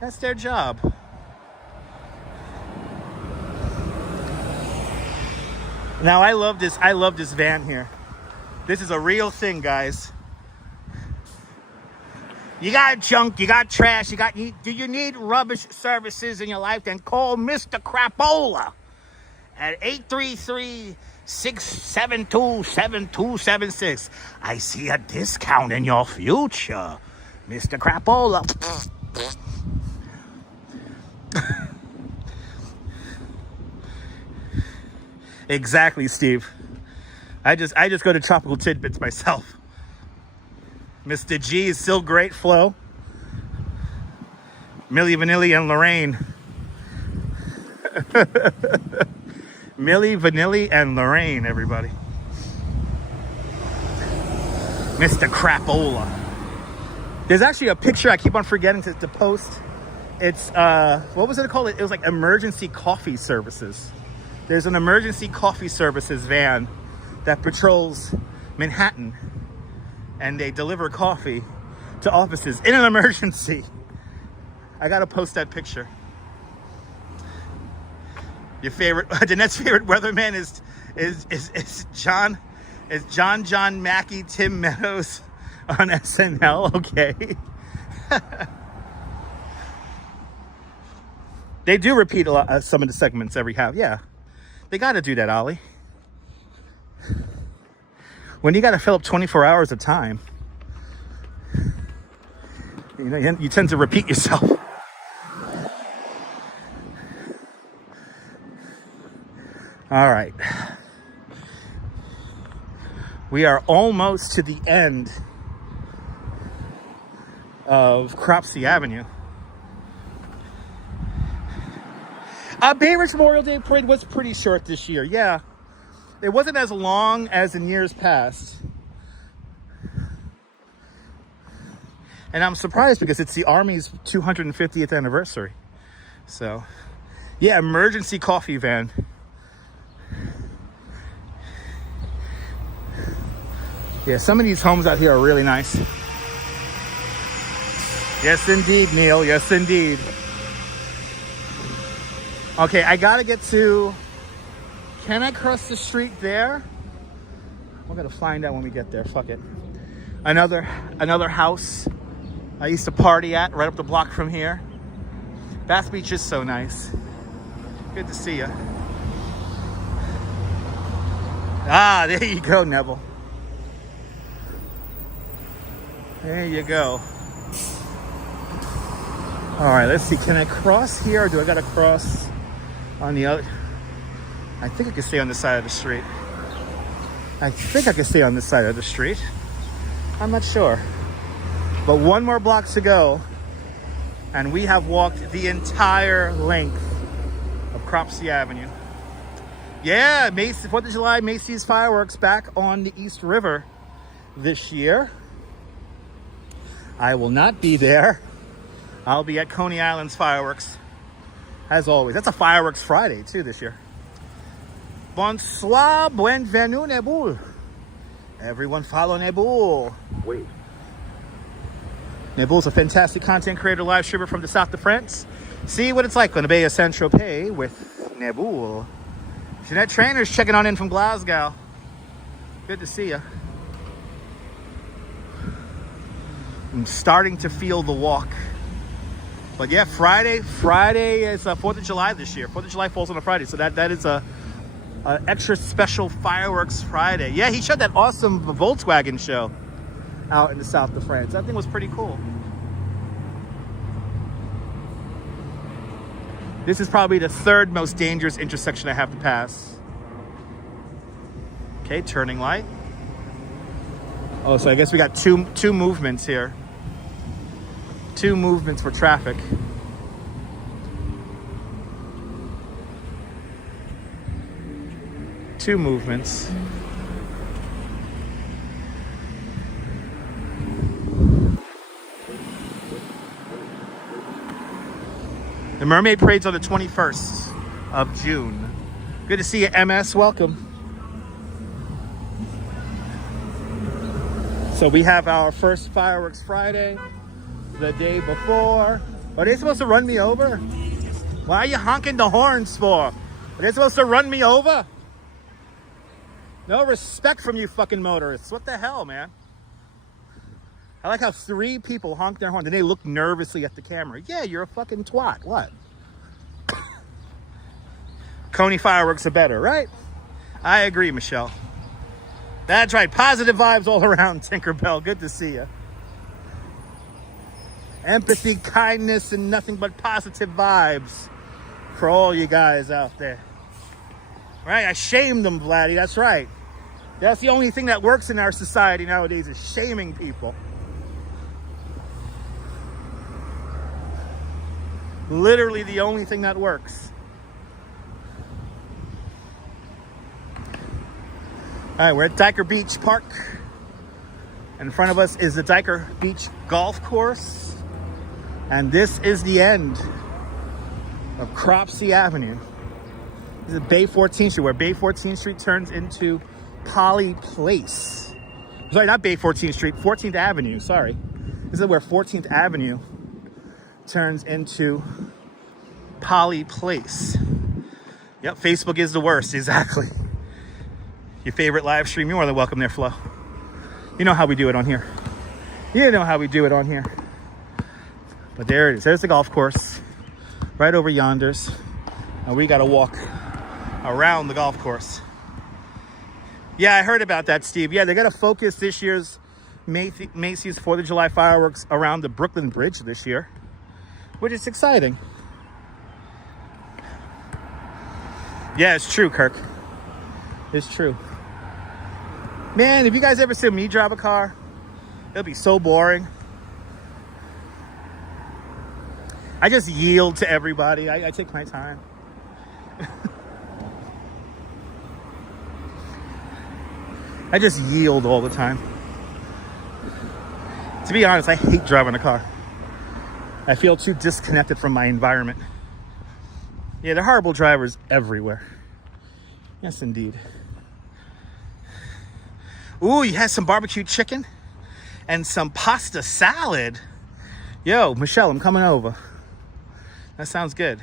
That's their job. Now I love this van here. This is a real thing, guys. You got junk, you got trash, do you need rubbish services in your life? Then call Mr. Crapola at 833-672-7276. I see a discount in your future, Mr. Crapola. Exactly, Steve. I just go to Tropical Tidbits myself. Mr. G is still great flow. Milli Vanilli and Lorraine. Millie, Vanilli, and Lorraine, everybody. Mr. Crapola. There's actually a picture I keep on forgetting to post. It's, what was it called? It was like emergency coffee services. There's an emergency coffee services van that patrols Manhattan. And they deliver coffee to offices in an emergency. I gotta post that picture. Your favorite, Danette's favorite weatherman is John Mackey, Tim Meadows on SNL. Okay. They do repeat a lot, some of the segments every half. Yeah, they got to do that, Ollie. When you got to fill up 24 hours of time, you know, you tend to repeat yourself. All right. We are almost to the end of Cropsey Avenue. Bay Ridge Memorial Day Parade was pretty short this year. Yeah, it wasn't as long as in years past. And I'm surprised because it's the Army's 250th anniversary. So, yeah, emergency coffee van. Yeah, some of these homes out here are really nice. Yes, indeed, Neil. Yes, indeed. Okay, I gotta get to... Can I cross the street there? We're gonna find out when we get there. Fuck it. Another house I used to party at right up the block from here. Bath Beach is so nice. Good to see you. Ah, there you go, Neville. There you go. All right, let's see. Can I cross here or do I gotta cross on the other? I think I can stay on this side of the street. I think I can stay on this side of the street. I'm not sure. But one more block to go, and we have walked the entire length of Cropsey Avenue. Yeah, 4th of July, Macy's fireworks back on the East River this year. I will not be there. I'll be at Coney Island's fireworks, as always. That's a fireworks Friday, too, this year. Bonsoir, bienvenue, Nebul. Everyone follow Nebul. Wait. Nebul's a fantastic content creator, live streamer from the south of France. See what it's like on the Bay of Saint-Tropez with Nebul. Jeanette Trainer's checking on in from Glasgow. Good to see you. I'm starting to feel the walk. But yeah, Friday is 4th of July this year. 4th of July falls on a Friday, so that is a extra special fireworks Friday. Yeah, he showed that awesome Volkswagen show out in the south of France. That thing was pretty cool. This is probably the third most dangerous intersection I have to pass. Okay, turning light. Oh, so I guess we got two movements here. Two movements for traffic. Two movements. The Mermaid Parade's on the 21st of June. Good to see you, MS. Welcome. So we have our first fireworks Friday, the day before. Are they supposed to run me over? Why are you honking the horns for? Are they supposed to run me over? No respect from you fucking motorists. What the hell, man? I like how 3 people honk their horn and they look nervously at the camera. Yeah, you're a fucking twat. What? Coney fireworks are better, right? I agree, Michelle. That's right. Positive vibes all around, Tinkerbell. Good to see you. Empathy, kindness, and nothing but positive vibes for all you guys out there. Right? I shamed them, Vladdy. That's right. That's the only thing that works in our society nowadays is shaming people. Literally the only thing that works. right, we're at Diker Beach Park. In front of us is the Diker Beach Golf Course. And this is the end of Cropsey Avenue. This is Bay 14th Street, where Bay 14th Street turns into Poly Place. Sorry, not Bay 14th Street, 14th Avenue, sorry. This is where 14th Avenue turns into Poly Place. Yep, Facebook is the worst, exactly. Your favorite live stream, you're more than welcome there, Flo. You know how we do it on here. You know how we do it on here. But there it is. There's the golf course. Right over yonders. And we got to walk around the golf course. Yeah, I heard about that, Steve. Yeah, they're going to focus this year's Macy's 4th of July fireworks around the Brooklyn Bridge this year, which is exciting. Yeah, it's true, Kirk. It's true. Man, if you guys ever see me drive a car, it'll be so boring. I just yield to everybody. I take my time. I just yield all the time. To be honest, I hate driving a car. I feel too disconnected from my environment. Yeah, there are horrible drivers everywhere. Yes, indeed. Ooh, you had some barbecue chicken and some pasta salad. Yo, Michelle, I'm coming over. That sounds good.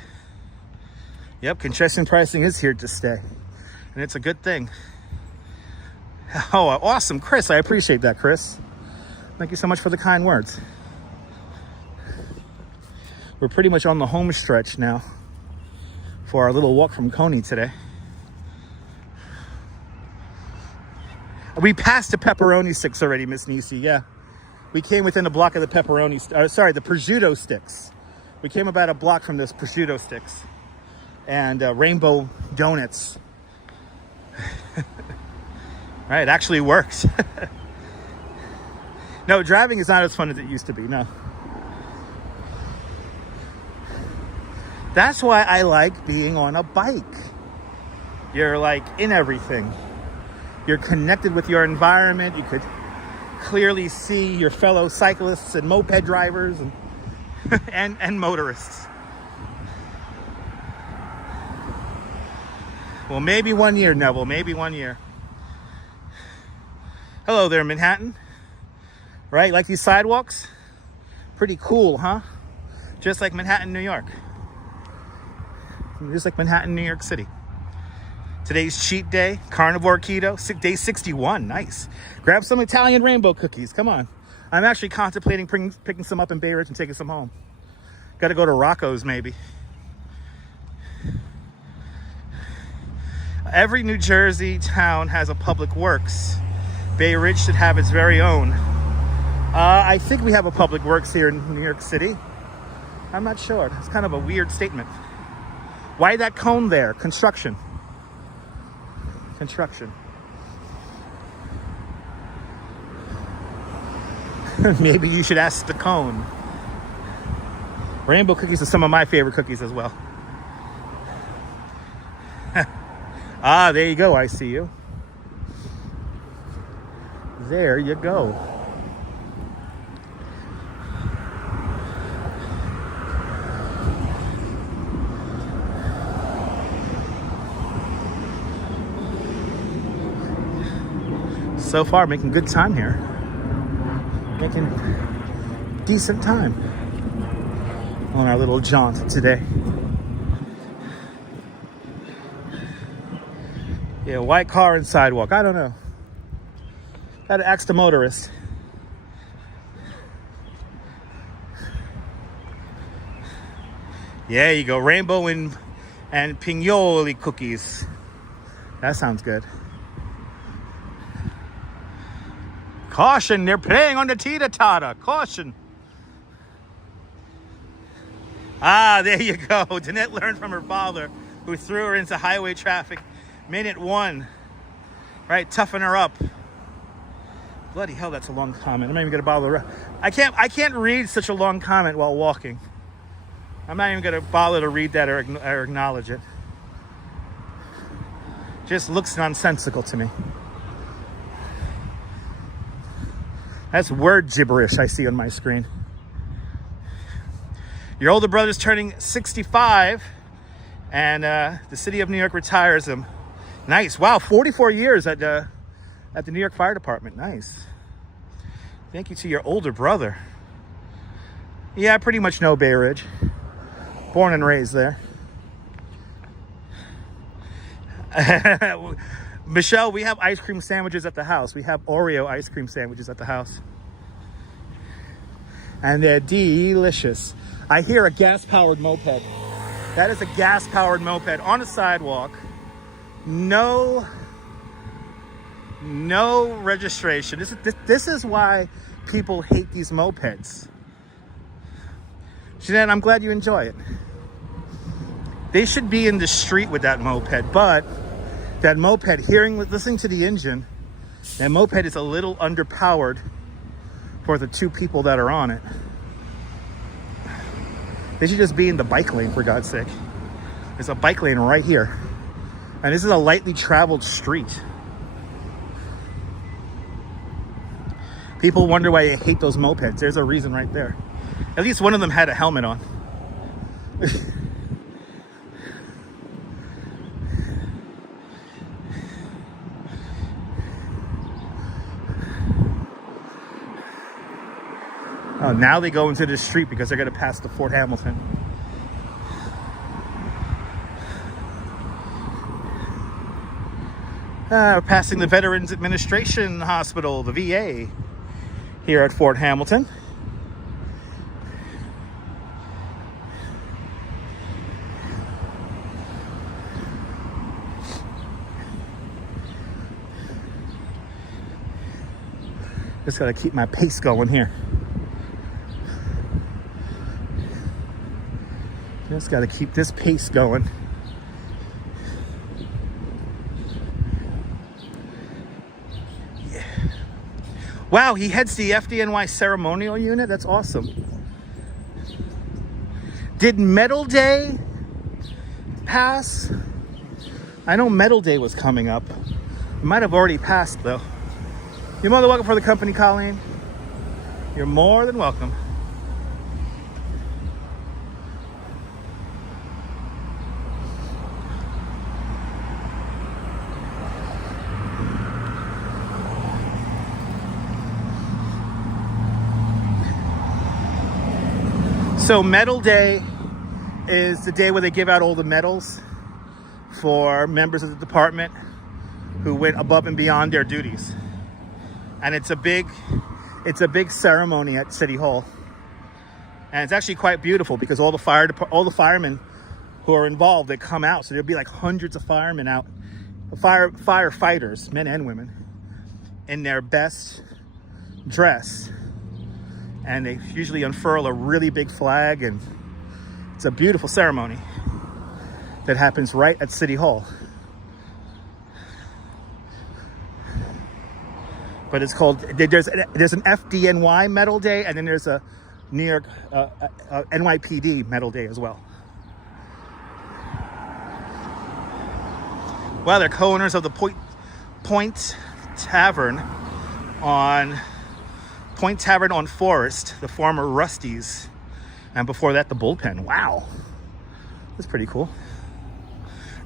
Yep, concession pricing is here to stay. And it's a good thing. Oh, awesome. Chris, I appreciate that, Chris. Thank you so much for the kind words. We're pretty much on the home stretch now for our little walk from Coney today. We passed the pepperoni sticks already, Miss Nisi. Yeah, we came within a block of the pepperoni. The prosciutto sticks. We came about a block from those prosciutto sticks and rainbow donuts. Right, it actually works. No, driving is not as fun as it used to be. No. That's why I like being on a bike. You're like in everything. You're connected with your environment. You could clearly see your fellow cyclists and moped drivers and motorists. Well, maybe one year, Neville. Maybe one year. Hello there, Manhattan. Right? Like these sidewalks? Pretty cool, huh? Just like Manhattan, New York. Just like Manhattan, New York City. Today's cheat day, carnivore keto, day 61, nice. Grab some Italian rainbow cookies, come on. I'm actually contemplating picking some up in Bay Ridge and taking some home. Got to go to Rocco's maybe. Every New Jersey town has a public works. Bay Ridge should have its very own. I think we have a public works here in New York City. I'm not sure. It's kind of a weird statement. Why that cone there? Construction. Construction. Maybe you should ask the cone. Rainbow cookies are some of my favorite cookies as well. Ah, there you go. I see you. There you go. So far, making good time here. Making decent time on our little jaunt today. Yeah, white car and sidewalk. I don't know. Gotta ask the motorist. Yeah, you go. Rainbow and pignoli cookies. That sounds good. Caution, they're playing on the teeter-totter. Caution. Ah, there you go. Danette learned from her father, who threw her into highway traffic. Minute 1. Right, toughen her up. Bloody hell, that's a long comment. I'm not even gonna bother. I can't read such a long comment while walking. I'm not even gonna bother to read that or acknowledge it. Just looks nonsensical to me. That's word gibberish I see on my screen. Your older brother's turning 65, and the city of New York retires him. Nice. Wow, 44 years at the New York Fire Department. Nice. Thank you to your older brother. Yeah, I pretty much know Bay Ridge. Born and raised there. Michelle, we have ice cream sandwiches at the house. We have Oreo ice cream sandwiches at the house. And they're delicious. I hear a gas-powered moped. That is a gas-powered moped on a sidewalk. No registration. This is why people hate these mopeds. Jeanette, I'm glad you enjoy it. They should be in the street with that moped, but that moped, listening to the engine, that moped is a little underpowered for the two people that are on it. They should just be in the bike lane, for God's sake. There's a bike lane right here. And this is a lightly traveled street. People wonder why they hate those mopeds. There's a reason right there. At least one of them had a helmet on. Oh, now they go into the street because they're going to pass the Fort Hamilton. We're passing the Veterans Administration Hospital, the VA, here at Fort Hamilton. Just got to keep my pace going here. Just got to keep this pace going. Yeah. Wow, he heads the FDNY ceremonial unit. That's awesome. Did Medal Day pass? I know Medal Day was coming up. It might have already passed, though. You're more than welcome for the company, Colleen. You're more than welcome. So Medal Day is the day where they give out all the medals for members of the department who went above and beyond their duties. And it's a big ceremony at City Hall. And it's actually quite beautiful because all the firemen who are involved, they come out. So there'll be like hundreds of firemen out, firefighters, men and women, in their best dress. And they usually unfurl a really big flag, and it's a beautiful ceremony that happens right at City Hall. But it's called, there's an FDNY Medal Day, and then there's a New York NYPD Medal Day as well. Well, they're co-owners of the Point Tavern on Forest, the former Rusty's, and before that, the Bullpen. Wow, that's pretty cool.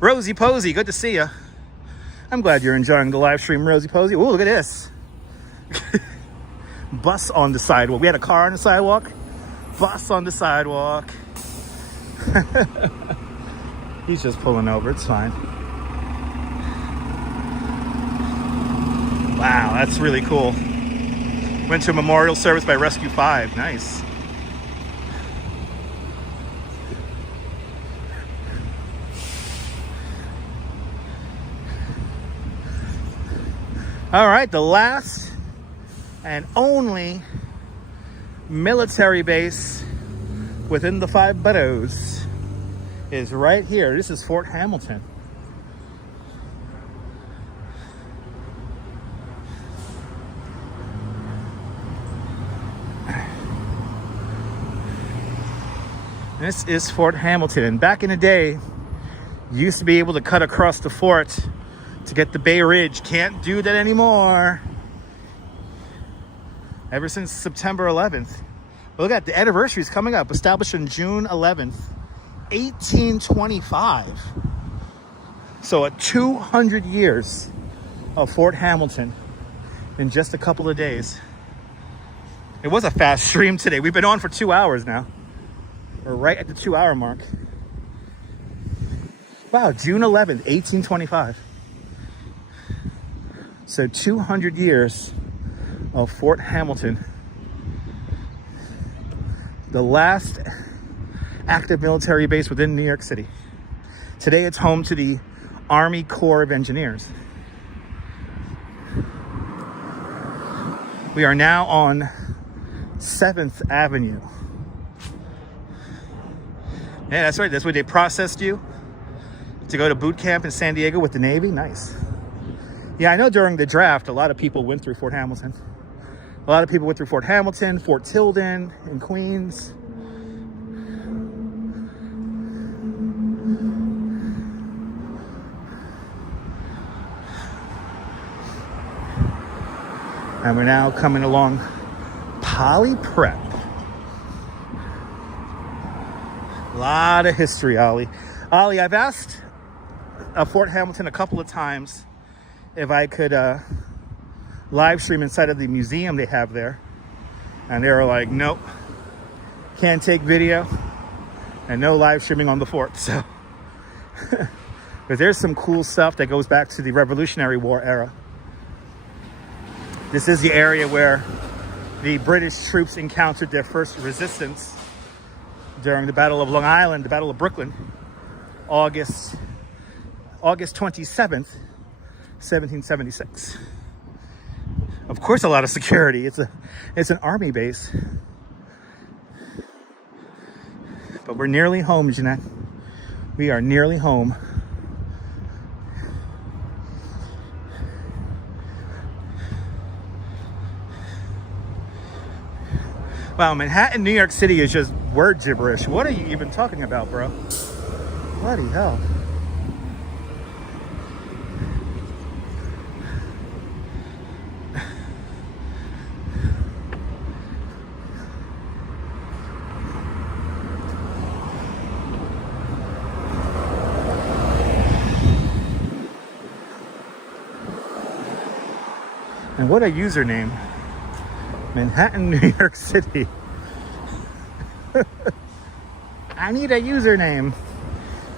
Rosie Posey, good to see you. I'm glad you're enjoying the live stream, Rosie Posey. Ooh, look at this. Bus on the sidewalk. We had a car on the sidewalk. Bus on the sidewalk. He's just pulling over. It's fine. Wow, that's really cool. Went to a memorial service by Rescue 5. Nice. All right, the last and only military base within the 5 boroughs is right here. This is Fort Hamilton. This is Fort Hamilton, and back in the day, you used to be able to cut across the fort to get the Bay Ridge. Can't do that anymore. ever since September 11th. But look at the anniversary is coming up. Established on June 11th, 1825. So 200 years of Fort Hamilton in just a couple of days. It was a fast stream today. We've been on for 2 hours now. We're right at the 2-hour mark. Wow, June 11th, 1825. So 200 years of Fort Hamilton. The last active military base within New York City. Today it's home to the Army Corps of Engineers. We are now on 7th Avenue. Yeah, that's right. That's where they processed you to go to boot camp in San Diego with the Navy. Nice. Yeah, I know during the draft, a lot of people went through Fort Hamilton. A lot of people went through Fort Hamilton, Fort Tilden in Queens. And we're now coming along Poly Prep. A lot of history, Ollie. Ollie, I've asked Fort Hamilton a couple of times if I could live stream inside of the museum they have there. And they were like, nope, can't take video and no live streaming on the fort. So, but there's some cool stuff that goes back to the Revolutionary War era. This is the area where the British troops encountered their first resistance during the Battle of Long Island, the Battle of Brooklyn, August 27th, 1776. Of course, a lot of security. It's an army base. But we're nearly home, Jeanette. We are nearly home. Wow, Manhattan, New York City is just word gibberish. What are you even talking about, bro? Bloody hell. And what a username. Manhattan, New York City. I need a username.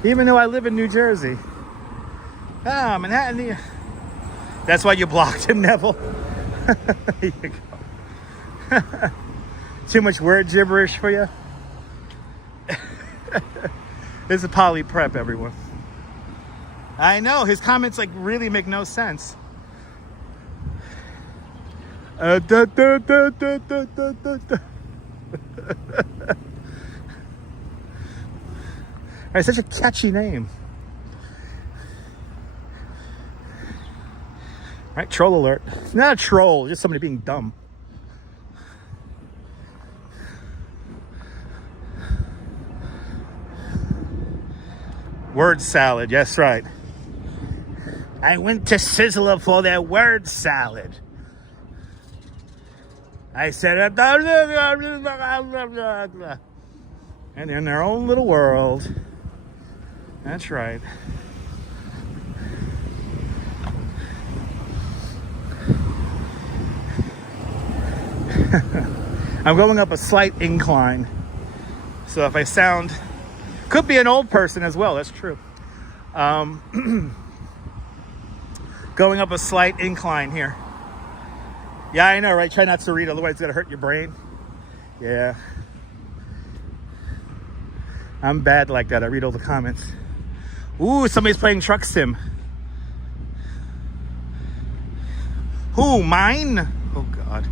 Even though I live in New Jersey. Ah, Manhattan, New York. That's why you blocked him, Neville. There you go. Too much word gibberish for you? This is Poly Prep, everyone. I know, his comments like really make no sense. It's such a catchy name. Right, troll alert. It's not a troll, just somebody being dumb. Word salad, yes, right. I went to Sizzler for their word salad. I said, and in their own little world. That's right. I'm going up a slight incline. So if I sound, could be an old person as well, that's true. Going up a slight incline here. Yeah, I know, right? Try not to read, otherwise it's gonna hurt your brain. Yeah. I'm bad like that. I read all the comments. Ooh, somebody's playing Truck Sim. Who, mine? Oh, God.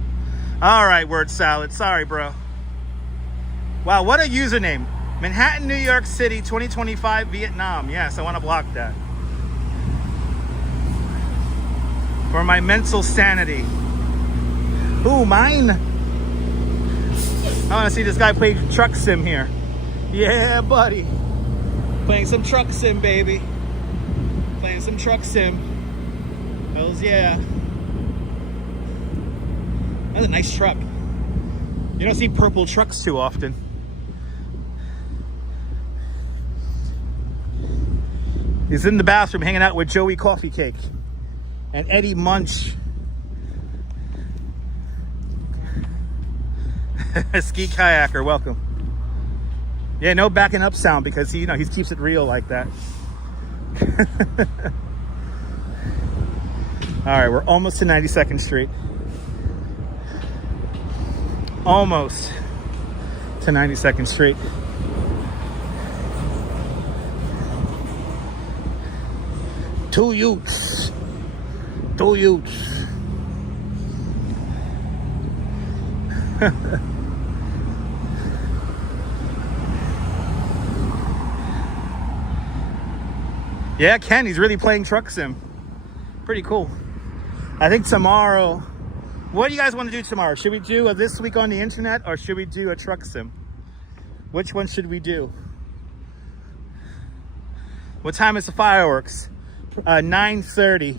All right, word salad. Sorry, bro. Wow, what a username. Manhattan, New York City, 2025, Vietnam. Yes, I want to block that. For my mental sanity. Ooh, mine? I want to see this guy play Truck Sim here. Yeah, buddy. Playing some Truck Sim, baby. Playing some Truck Sim. Hells yeah. That's a nice truck. You don't see purple trucks too often. He's in the bathroom hanging out with Joey Coffee Cake and Eddie Munch. Ski kayaker, welcome. Yeah, no backing up sound because he keeps it real like that. All right, we're almost to 92nd Street. Almost to 92nd Street. Two youths. Yeah, Ken, he's really playing truck sim. Pretty cool. I think tomorrow, what do you guys want to do tomorrow? Should we do a This Week on the Internet or should we do a truck sim? Which one should we do? What time is the fireworks? 9:30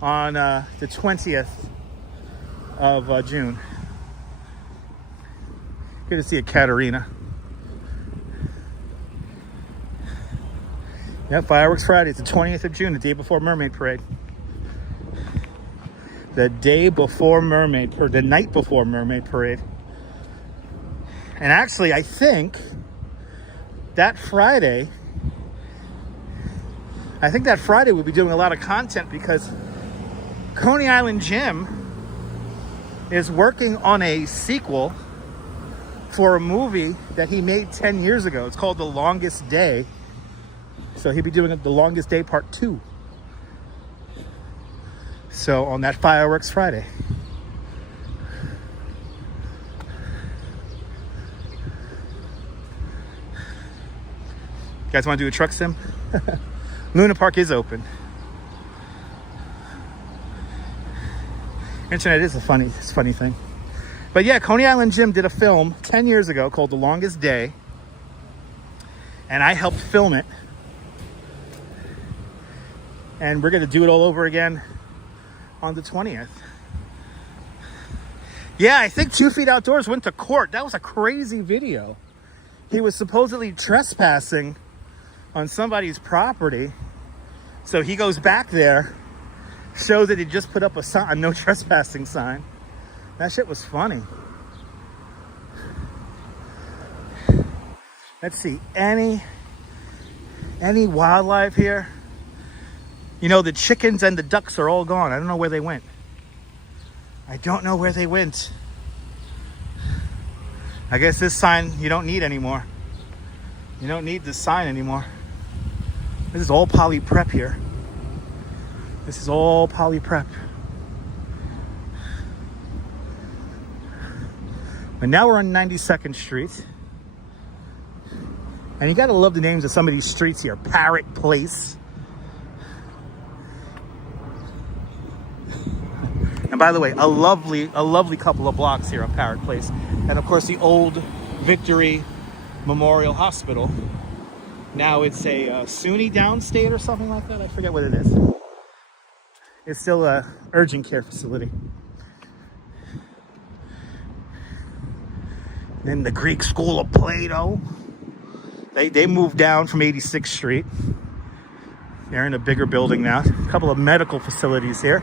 on the 20th of June. Good to see a Katarina. Yeah, fireworks Friday. It's the 20th of June, the day before Mermaid Parade. The day before Mermaid Parade, the night before Mermaid Parade. And actually, I think that Friday we'll be doing a lot of content because Coney Island Jim is working on a sequel for a movie that he made 10 years ago. It's called The Longest Day. So he'll be doing The Longest Day Part 2. So on that fireworks Friday. You guys want to do a truck sim? Luna Park is open. Internet is a funny thing. But yeah, Coney Island Jim did a film 10 years ago called The Longest Day. And I helped film it. And we're going to do it all over again on the 20th. Yeah, I think 2 Feet Outdoors went to court. That was a crazy video. He was supposedly trespassing on somebody's property. So he goes back there, shows that he just put up a no trespassing sign. That shit was funny. Let's see, any wildlife here? You know, the chickens and the ducks are all gone. I don't know where they went. I guess this sign you don't need anymore. You don't need this sign anymore. This is all poly prep here. This is all poly prep. And now we're on 92nd Street. And you gotta love the names of some of these streets here. Parrot Place. And by the way, a lovely couple of blocks here on Parrot Place. And of course the old Victory Memorial Hospital. Now it's a SUNY downstate or something like that. I forget what it is. It's still a urgent care facility. Then the Greek School of Plato. They moved down from 86th Street. They're in a bigger building now. A couple of medical facilities here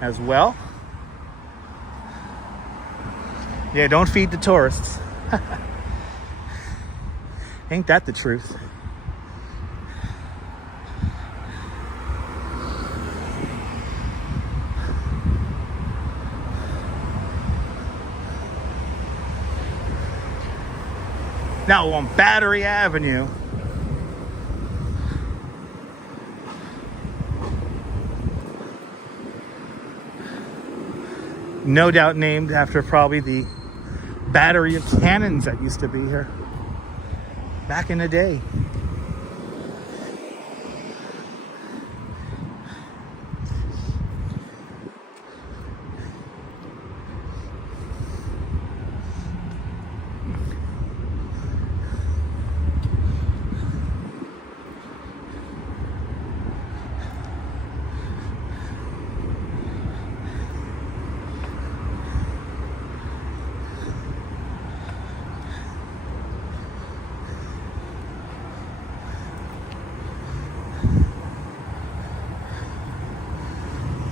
as well. Yeah, don't feed the tourists. Ain't that the truth? Now on Battery Avenue. No doubt named after probably the battery of cannons that used to be here back in the day.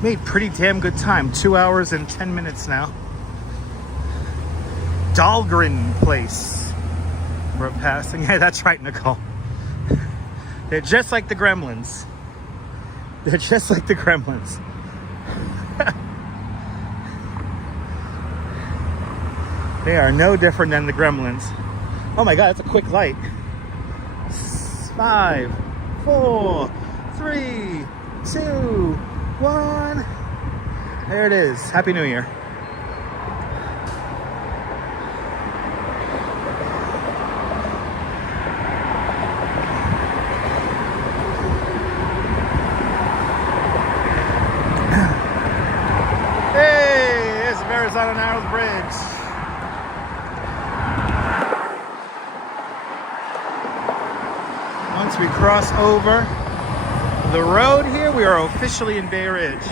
made pretty damn good time. 2 hours and 10 minutes now. Dahlgren Place. We're passing. Yeah, that's right, Nicole. They're just like the Gremlins. They're just like the Gremlins. They are no different than the Gremlins. Oh my God, that's a quick light. 5, 4, 3, 2, 1. There it is. Happy New Year. Hey, there's Verizon Narrows Bridge. Once we cross over the road here, we are officially in Bay Ridge.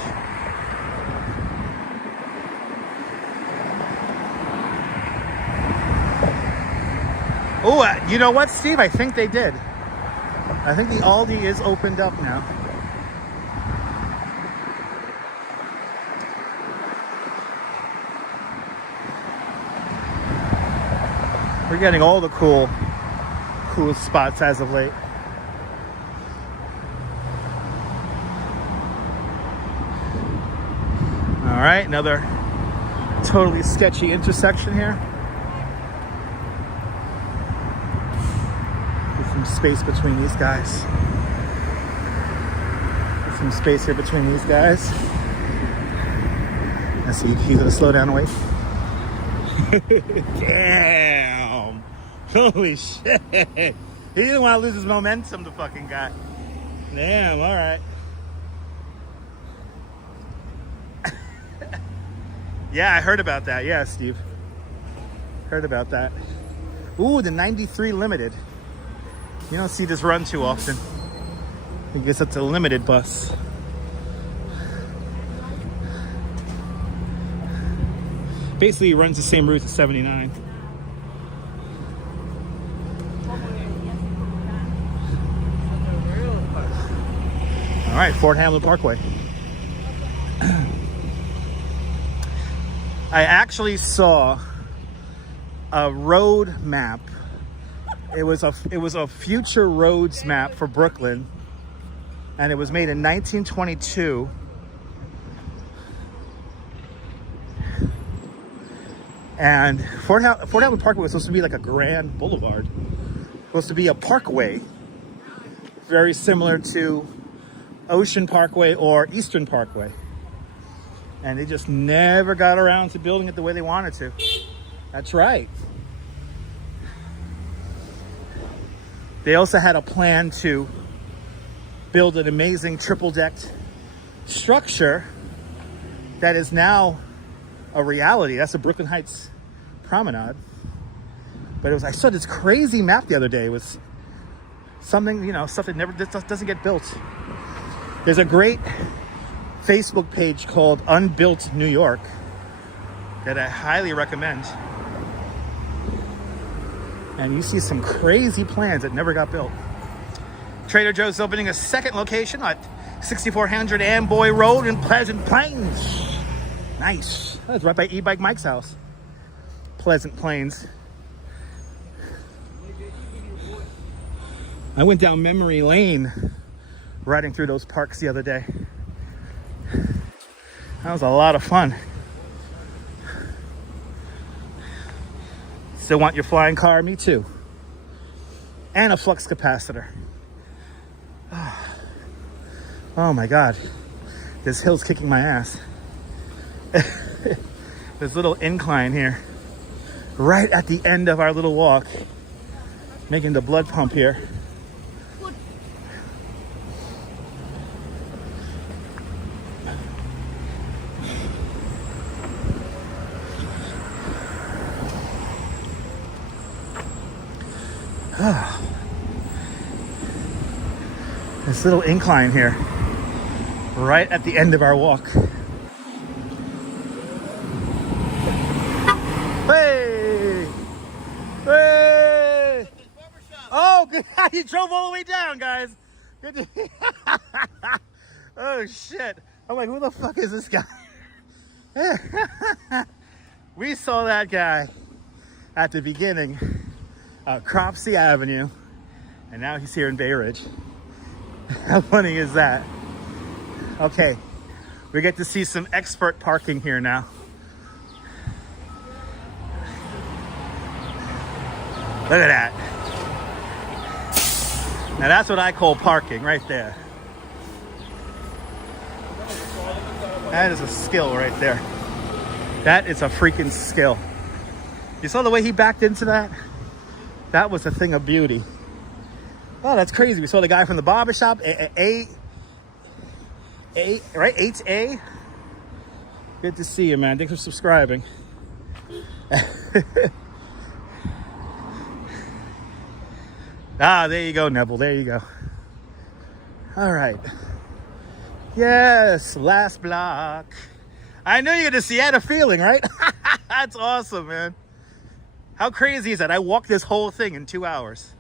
Oh, you know what, Steve? I think they did. I think the Aldi is opened up now. We're getting all the cool spots as of late. All right, another totally sketchy intersection here. There's some space between these guys. There's some space here between these guys. I see he's gonna slow down and wait. Damn! Holy shit! He didn't want to lose his momentum, the fucking guy. Damn, all right. Yeah, I heard about that. Yeah, Steve. Heard about that. Ooh, the 93 Limited. You don't see this run too often. I guess it's a limited bus. Basically, it runs the same route as 79. All right, Fort Hamlin Parkway. I actually saw a road map. It was a future roads map for Brooklyn, and it was made in 1922. And Fort Hamlin Parkway was supposed to be like a grand boulevard. Supposed to be a parkway, very similar to Ocean Parkway or Eastern Parkway. And they just never got around to building it the way they wanted to. That's right. They also had a plan to build an amazing triple-decked structure that is now a reality. That's the Brooklyn Heights Promenade. But I saw this crazy map the other day. It was something, stuff that never doesn't get built. There's a great Facebook page called Unbuilt New York that I highly recommend. And you see some crazy plans that never got built. Trader Joe's opening a second location at 6400 Amboy Road in Pleasant Plains. Nice. That's right by E-Bike Mike's house. Pleasant Plains. I went down memory lane riding through those parks the other day. That was a lot of fun. Still want your flying car? Me too. And a flux capacitor. Oh my God. This hill's kicking my ass. This little incline here, right at the end of our little walk, making the blood pump here. This little incline here, right at the end of our walk. Hey! Hey! Oh, good. You drove all the way down, guys. Good. Oh, shit. I'm like, who the fuck is this guy? We saw that guy at the beginning of Cropsey Avenue, and now he's here in Bay Ridge. How funny is that? Okay, we get to see some expert parking here now. Look at that. Now that's what I call parking right there. That is a skill right there. That is a freaking skill. You saw the way he backed into that? That was a thing of beauty. Oh, that's crazy. We saw the guy from the barbershop, right? 8A. Good to see you, man. Thanks for subscribing. Ah, there you go, Neville. There you go. All right. Yes, last block. I knew you were going to see. I had a feeling, right? That's awesome, man. How crazy is that? I walked this whole thing in 2 hours.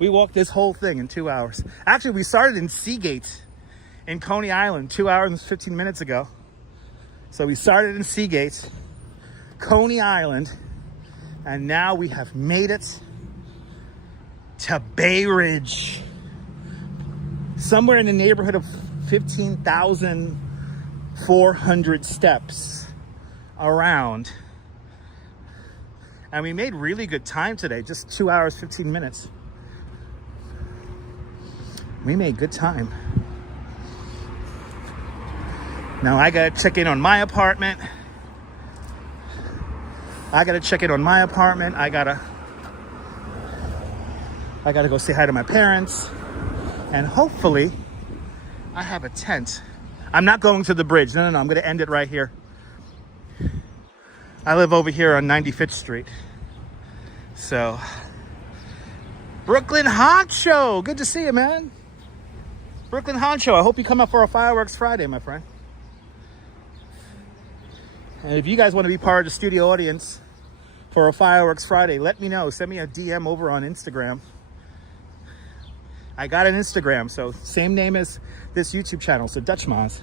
We walked this whole thing in 2 hours. Actually, we started in Seagate in Coney Island 2 hours and 15 minutes ago. So we started in Seagate, Coney Island, and now we have made it to Bay Ridge. Somewhere in the neighborhood of 15,400 steps around. And we made really good time today, just 2 hours, 15 minutes. We made good time. Now I gotta check in on my apartment. I gotta go say hi to my parents. And hopefully I have a tent. I'm not going to the bridge. No, I'm gonna end it right here. I live over here on 95th Street. So, Brooklyn Honcho, good to see you, man. Brooklyn Honcho, I hope you come up for a Fireworks Friday, my friend. And if you guys want to be part of the studio audience for a Fireworks Friday, let me know. Send me a DM over on Instagram. I got an Instagram, so same name as this YouTube channel, so Dutch Maz.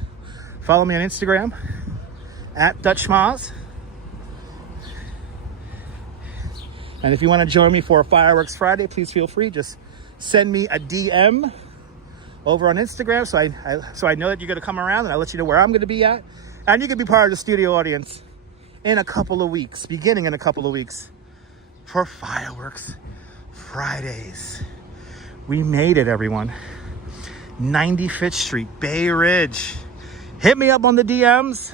Follow me on Instagram, @DutchMaz. And if you want to join me for a Fireworks Friday, please feel free. Just send me a DM over on Instagram so I know that you're going to come around, and I'll let you know where I'm going to be at. And you can be part of the studio audience in a couple of weeks, beginning in a couple of weeks, for Fireworks Fridays. We made it, everyone. 95th Street, Bay Ridge. Hit me up on the DMs.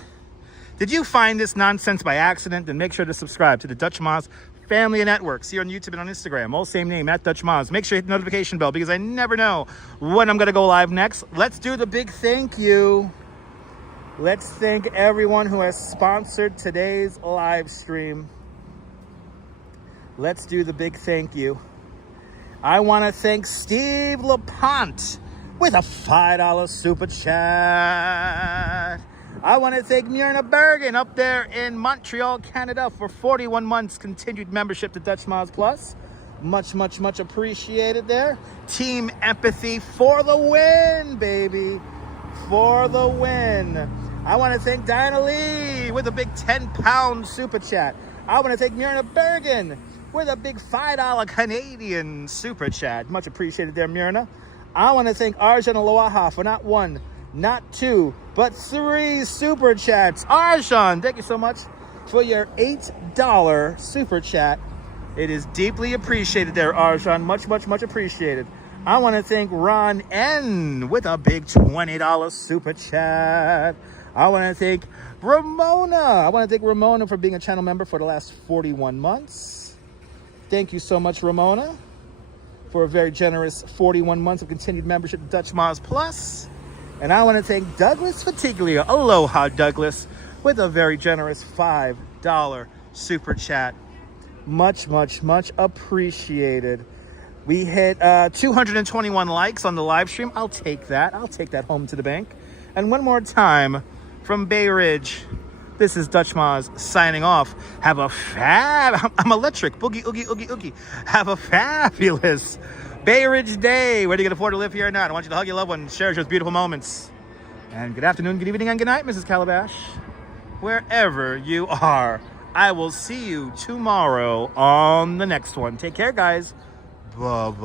Did you find this nonsense by accident? Then make sure to subscribe to the Dutch Maz Family Networks here on YouTube and on Instagram. All same name, @Dutch Maz. Make sure you hit the notification bell because I never know when I'm going to go live next. Let's do the big thank you. Let's thank everyone who has sponsored today's live stream. Let's do the big thank you. I want to thank Steve LaPont with a $5 super chat. I want to thank Myrna Bergen up there in Montreal, Canada for 41 months continued membership to Dutch Maz Plus. Much, much, much appreciated there. Team Empathy for the win, baby. For the win. I want to thank Diana Lee with a big 10-pound super chat. I want to thank Myrna Bergen with a big $5 Canadian super chat. Much appreciated there, Myrna. I want to thank Arjan Aloaha for not one, not two, but 3 super chats. Arjan, thank you so much for your $8 super chat. It is deeply appreciated there, Arjan. Much, much, much appreciated. I want to thank Ron N with a big $20 super chat. I want to thank Ramona. I want to thank Ramona for being a channel member for the last 41 months. Thank you so much, Ramona, for a very generous 41 months of continued membership to Dutch Maz Plus. And I want to thank Douglas Fatiglia. Aloha, Douglas, with a very generous $5 super chat. Much, much, much appreciated. We hit 221 likes on the live stream. I'll take that. I'll take that home to the bank. And one more time from Bay Ridge, this is Dutch Maz signing off. Have a I'm electric. Boogie, oogie, oogie, oogie. Have a fabulous Bay Ridge day. Whether you can afford to live here or not, I want you to hug your loved one, share those beautiful moments. And good afternoon, good evening, and good night, Mrs. Calabash. Wherever you are, I will see you tomorrow on the next one. Take care, guys. Bye-bye.